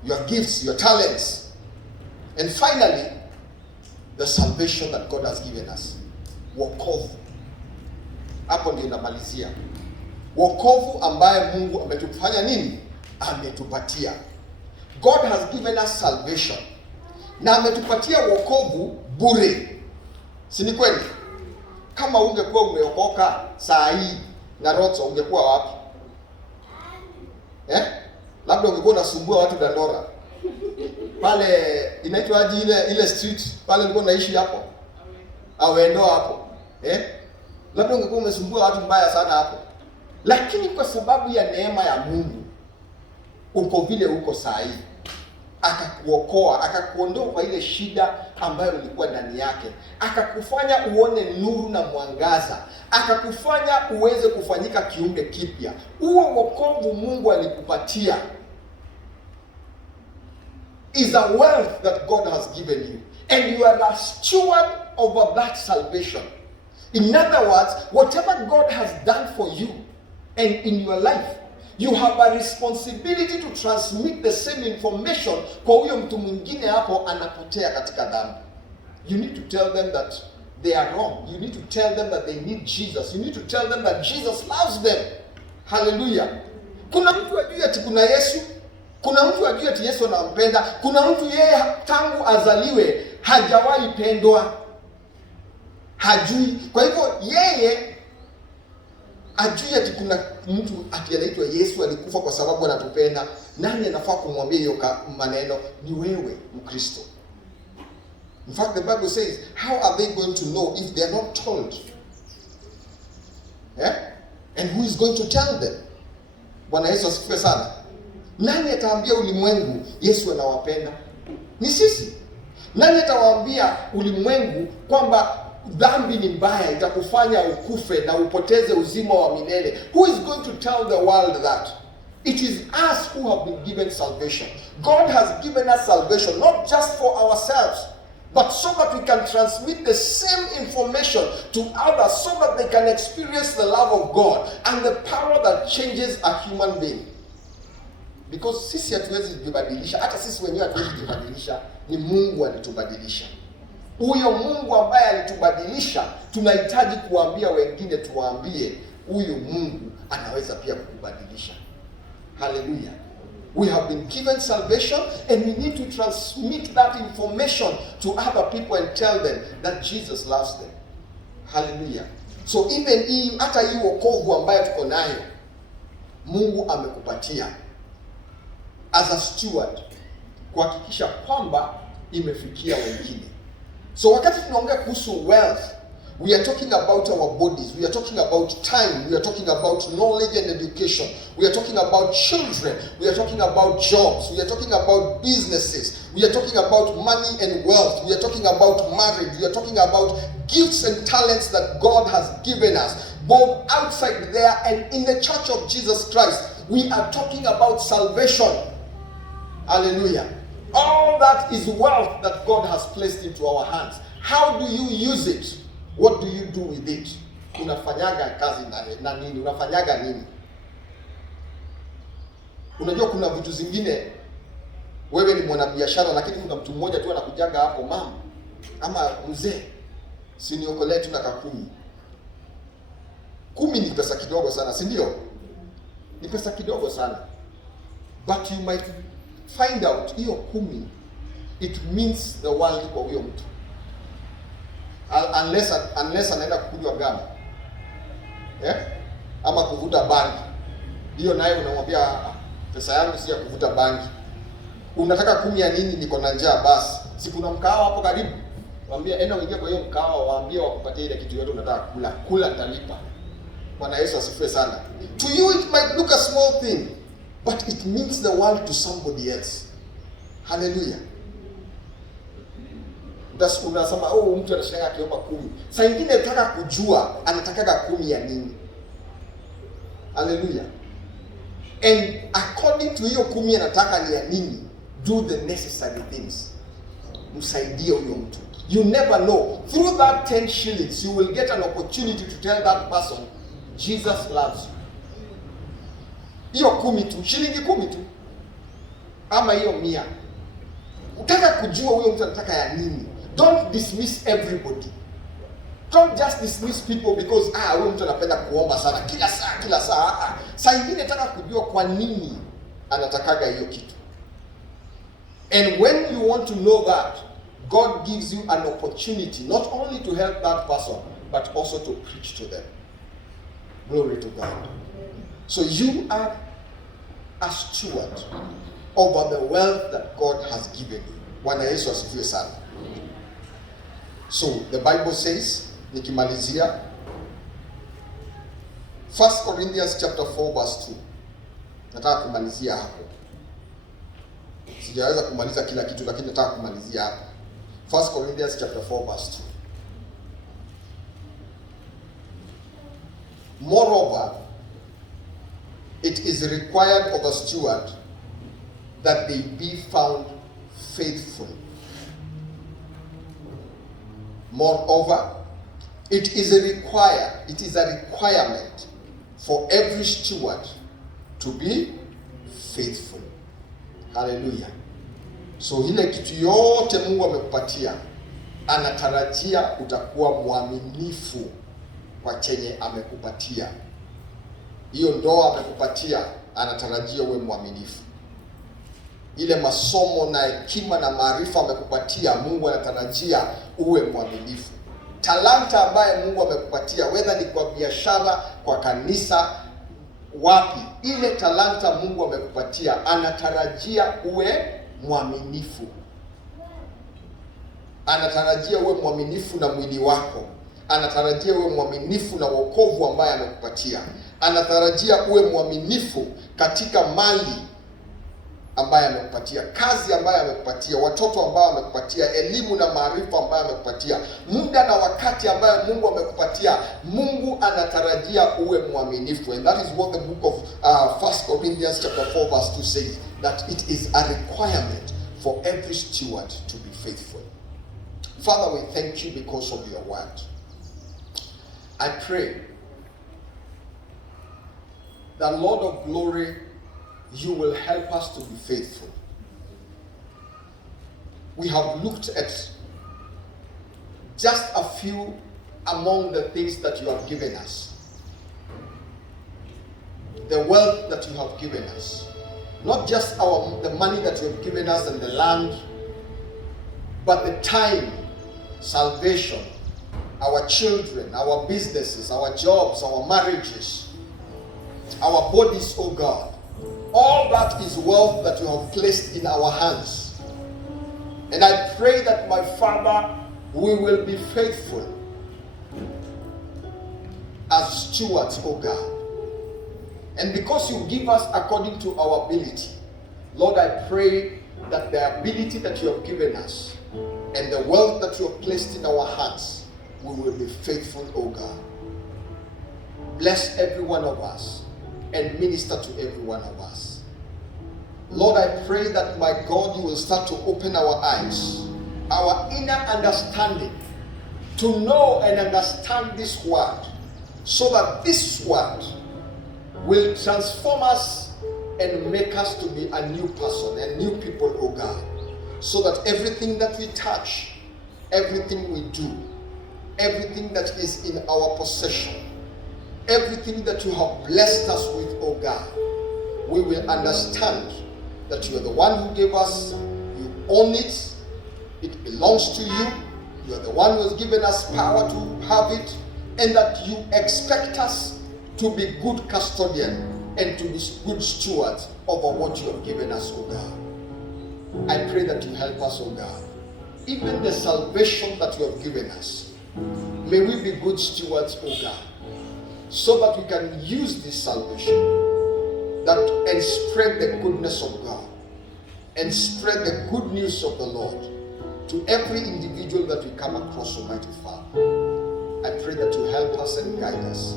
your gifts, your talents, And finally, the salvation that God has given us. Wokovu. Hapo ndio namalizia. Wokovu ambaye Mungu ametufanya nini? Ametupatia. God has given us salvation. Na ametupatia wokovu bure. Si ni kweli? Kama ungekuwa umeokoka saa hii na Roto, ungekuwa wapi? Labda ungekuwa unasumbua watu Dandora. Pale inaitwa aje ile street pale ulikuwa unaishi hapo? Awendo hapo. Labda ungekuwa umesumbua watu mbaya sana hapo. Lakini kwa sababu ya neema ya Mungu uko vile uko saa hii. Akakuokoa, akakuondoa kwa ile shida ambayo ilikuwa ndani yake. Akakufanya uone nuru na mwangaza. Akakufanya uweze kufanyika kiumbe kipya. Huo wokovu Mungu alikupatia is a wealth that God has given you. And you are a steward over that salvation. In other words, whatever God has done for you and in your life, you have a responsibility to transmit the same information kwa huyo mtu mwingine hapo anapotea katika dhambi. You need to tell them that they are wrong. You need to tell them that they need Jesus. You need to tell them that Jesus loves them. Hallelujah. Kuna mtu ajui ati kuna Yesu. Kuna mtu ajui ati Yesu anampenda. Kuna mtu yeye tangu azaliwe hajawahi pendwa. Hajui. Kwa hivyo yeye ajui ati kuna mtu ati anaitwa Yesu alikufa kwa sababu anatupenda. Nani anafaa kumwambia hiyo maneno? Ni wewe Mkristo. In fact, the Bible says, how are they going to know if they are not told? And who is going to tell them? Bwana Yesu asifiwe sana. Nani ataambia ulimwengu Yesu anawapenda? Ni sisi. Nani atawaambia ulimwengu kwamba dhambi ni mbaya, itakufanya ukufe na upoteze uzima wa milele? Who is going to tell the world that? It is us who have been given salvation. God has given us salvation, not just for ourselves, but so that we can transmit the same information to others, so that they can experience the love of God and the power that changes a human being. Because sisi hatuwezi kujibadilisha, hata sisi wenyewe hatuwezi kujibadilisha, ni Mungu alitubadilisha. Huyo Mungu ambaye alitubadilisha, tunahitaji kuambia wengine, tuwaambie huyu Mungu anaweza pia kukubadilisha. Hallelujah. We have been given salvation and we need to transmit that information to other people and tell them that Jesus loves them. Hallelujah. So even hata hii wokovu ambayo tuko nayo, Mungu amekupatia as a steward kuhakikisha kwamba imefikia wengine. So wakati tunaongea kuhusu wealth, we are talking about our bodies, we are talking about time, we are talking about knowledge and education, we are talking about children, we are talking about jobs, we are talking about businesses, we are talking about money and wealth, we are talking about marriage, we are talking about gifts and talents that God has given us, both outside there and in the church of Jesus Christ. We are talking about salvation. Hallelujah. All that is wealth that God has placed into our hands. How do you use it? What do you do with it? Unafanyaga kazi na nini? Unafanyaga nini? Unajua kuna vitu zingine wewe ni mwanabiashara, lakini kuna mtu mmoja tu anakujaga hapo, mama ama mzee, si niokolee tu na kakumi. 10 ni pesa kidogo sana, si ndio? Ni pesa kidogo sana. But you might find out hiyo 10 it means the world kwa huyo mtu. Unless anaenda kukunywa gamba. Ama kuvuta bangi. Hiyo nayo unamwambia pesa yangu si ya kuvuta bangi. Unataka 10 ya nini? Niko na njaa basi. Si kuna mkahawa hapo karibu? Waambia enda uingie kwa hiyo mkahawa, waambie wakupatie ile kitu yote unataka kula. Kula nitalipa. Bwana Yesu asifiwe sana. To you it might look a small thing, but it means the world to somebody else. Hallelujah. Unasema mtu anashanga akiomba 10. Saa nyingine nataka kujua anatakaga 10 ya nini. Hallelujah. And according to hiyo 10 anataka ni ya nini, do the necessary things. Msaidie huyo mtu. You never know. Through that 10 shillings you will get an opportunity to tell that person Jesus loves you. Hiyo 10 tu, shilingi 10 tu. Ama hiyo 100. Utaka kujua huyo mtu anataka ya nini. Don't dismiss everybody. Don't just dismiss people because huyo mtu anapenda kuomba sana kila saa. Saa nyingine nataka kujua kwa nini anatakaga hiyo kitu. And when you want to know that, God gives you an opportunity not only to help that person, but also to preach to them. Glory to God. So you are a steward over the wealth that God has given you. Bwana Yesu asifiwe sana. So the Bible says, nikimalizia, 1 Corinthians chapter 4 verse 2. Nataka kumalizia hapo. Sijaweza kumaliza kila kitu, lakini nataka kumalizia hapo. 1 Corinthians chapter 4 verse 2. Moreover, it is required of a steward that they be found faithful. Moreover, it is a requirement for every steward to be faithful. Hallelujah. So ile kitu yote Mungu amekupatia, anatarajia utakuwa mwaminifu kwa chenye amekupatia. Hiyo ndoa amekupatia, anatarajia uwe mwaminifu. Ile masomo na hekima na maarifa amekupatia, Mungu anatarajia uwe mwaminifu. Talanta ambaye Mungu amekupatia, whether ni kwa biashara, kwa kanisa, wapi, ile talanta Mungu amekupatia, anatarajia uwe mwaminifu. Anatarajia uwe mwaminifu na mwili wako. Anatarajia uwe mwaminifu na wokovu ambaye amekupatia. Anatarajia uwe mwaminifu katika mali ambaye amekupatia, kazi ambaye amekupatia, watoto ambao amekupatia, elimu na maarifa ambaye amekupatia, muda na wakati ambaye Mungu amekupatia. Mungu anatarajia uwe mwaminifu. And that is what the book of 1 Corinthians chapter 4 verse 2 says, that it is a requirement for every steward to be faithful. Father, we thank you because of your word. I pray that, Lord of glory, you will help us to be faithful. We have looked at just a few among the things that you have given us. The wealth that you have given us. Not just the money that you have given us and the land, but the time, salvation, our children, our businesses, our jobs, our marriages, our bodies, oh God. All that is wealth that you have placed in our hands. And I pray that, my Father, we will be faithful as stewards, oh God. And because you give us according to our ability, Lord, I pray that the ability that you have given us and the wealth that you have placed in our hands, we will be faithful, oh God. Bless every one of us and minister to every one of us. Lord, I pray that, my God, you will start to open our eyes, our inner understanding, to know and understand this word, so that this word will transform us and make us to be a new person, a new people, oh God, so that everything that we touch, everything we do, everything that is in our possession, everything that you have blessed us with, oh God, we will understand that you are the one who gave us, you own it, it belongs to you, you are the one who has given us power to have it, and that you expect us to be good custodian and to be good stewards over what you have given us, oh God. I pray that you help us, oh God. Even the salvation that you have given us, may we be good stewards, oh God, so that we can use this salvation and spread the goodness of God and spread the good news of the Lord to every individual that we come across, Almighty Father. I pray that you help us and guide us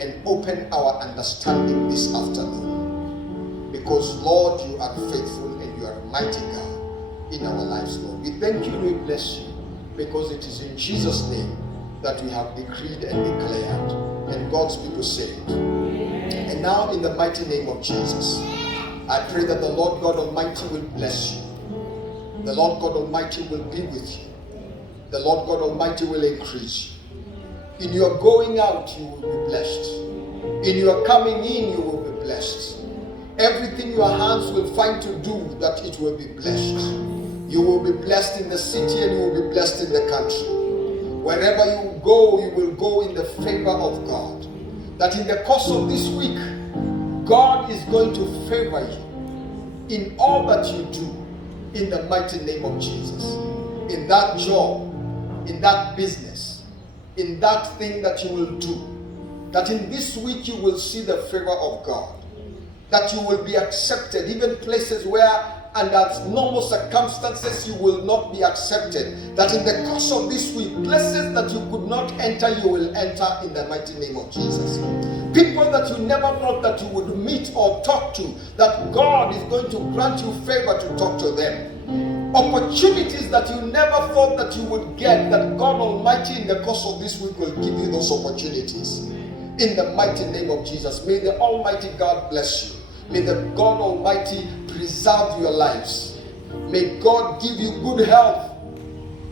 and open our understanding this afternoon, because, Lord, you are faithful and you are a mighty God in our lives, Lord. We thank you, we bless you, because it is in Jesus' name that we have decreed and declared, and God's people say it. And now, in the mighty name of Jesus, I pray that the Lord God Almighty will bless you, The Lord God Almighty will be with you. The Lord God Almighty will increase you. In your going out, you will be blessed. In your coming in, you will be blessed. Everything your hands will find to do, that it will be blessed. You will be blessed in the city and you will be blessed in the country. Wherever you go, you will go in the favor of God. That in the course of this week, God is going to favor you in all that you do, in the mighty name of Jesus. In that job, in that business, in that thing that you will do, that in this week you will see the favor of God. That you will be accepted, even places where under normal circumstances you will not be accepted. That in the course of this week, places that you could not enter, you will enter in the mighty name of Jesus. People that you never thought that you would meet or talk to, that God is going to grant you favor to talk to them. Opportunities that you never thought that you would get, that God Almighty in the course of this week will give you those opportunities. In the mighty name of Jesus, may the Almighty God bless you. May the God Almighty preserve your lives. May God give you good health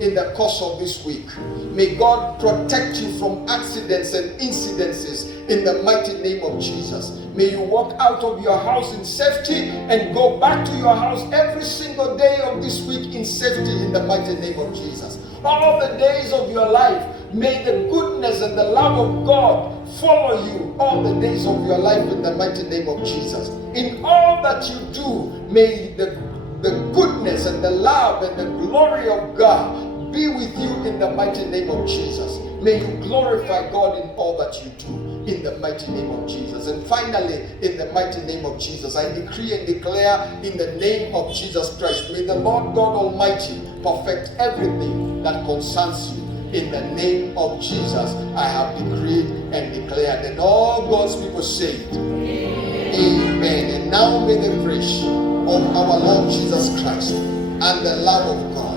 in the course of this week. May God protect you from accidents and incidences in the mighty name of Jesus. May you walk out of your house in safety and go back to your house every single day of this week in safety in the mighty name of Jesus. All the days of your life, may the goodness and the love of God follow you all the days of your life in the mighty name of Jesus. In all that you do, may the goodness and the love and the glory of God be with you in the mighty name of Jesus. May you glorify God in all that you do in the mighty name of Jesus. And finally, in the mighty name of Jesus, I decree and declare in the name of Jesus Christ, may the Lord God Almighty perfect everything that concerns you. In the name of Jesus, I have decreed and declared. And all God's people say, Amen. And now may the grace of our Lord Jesus Christ and the love of God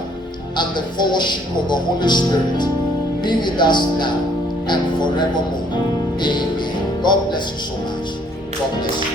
and the fellowship of the Holy Spirit be with us now and forevermore. Amen. God bless you so much. God bless you.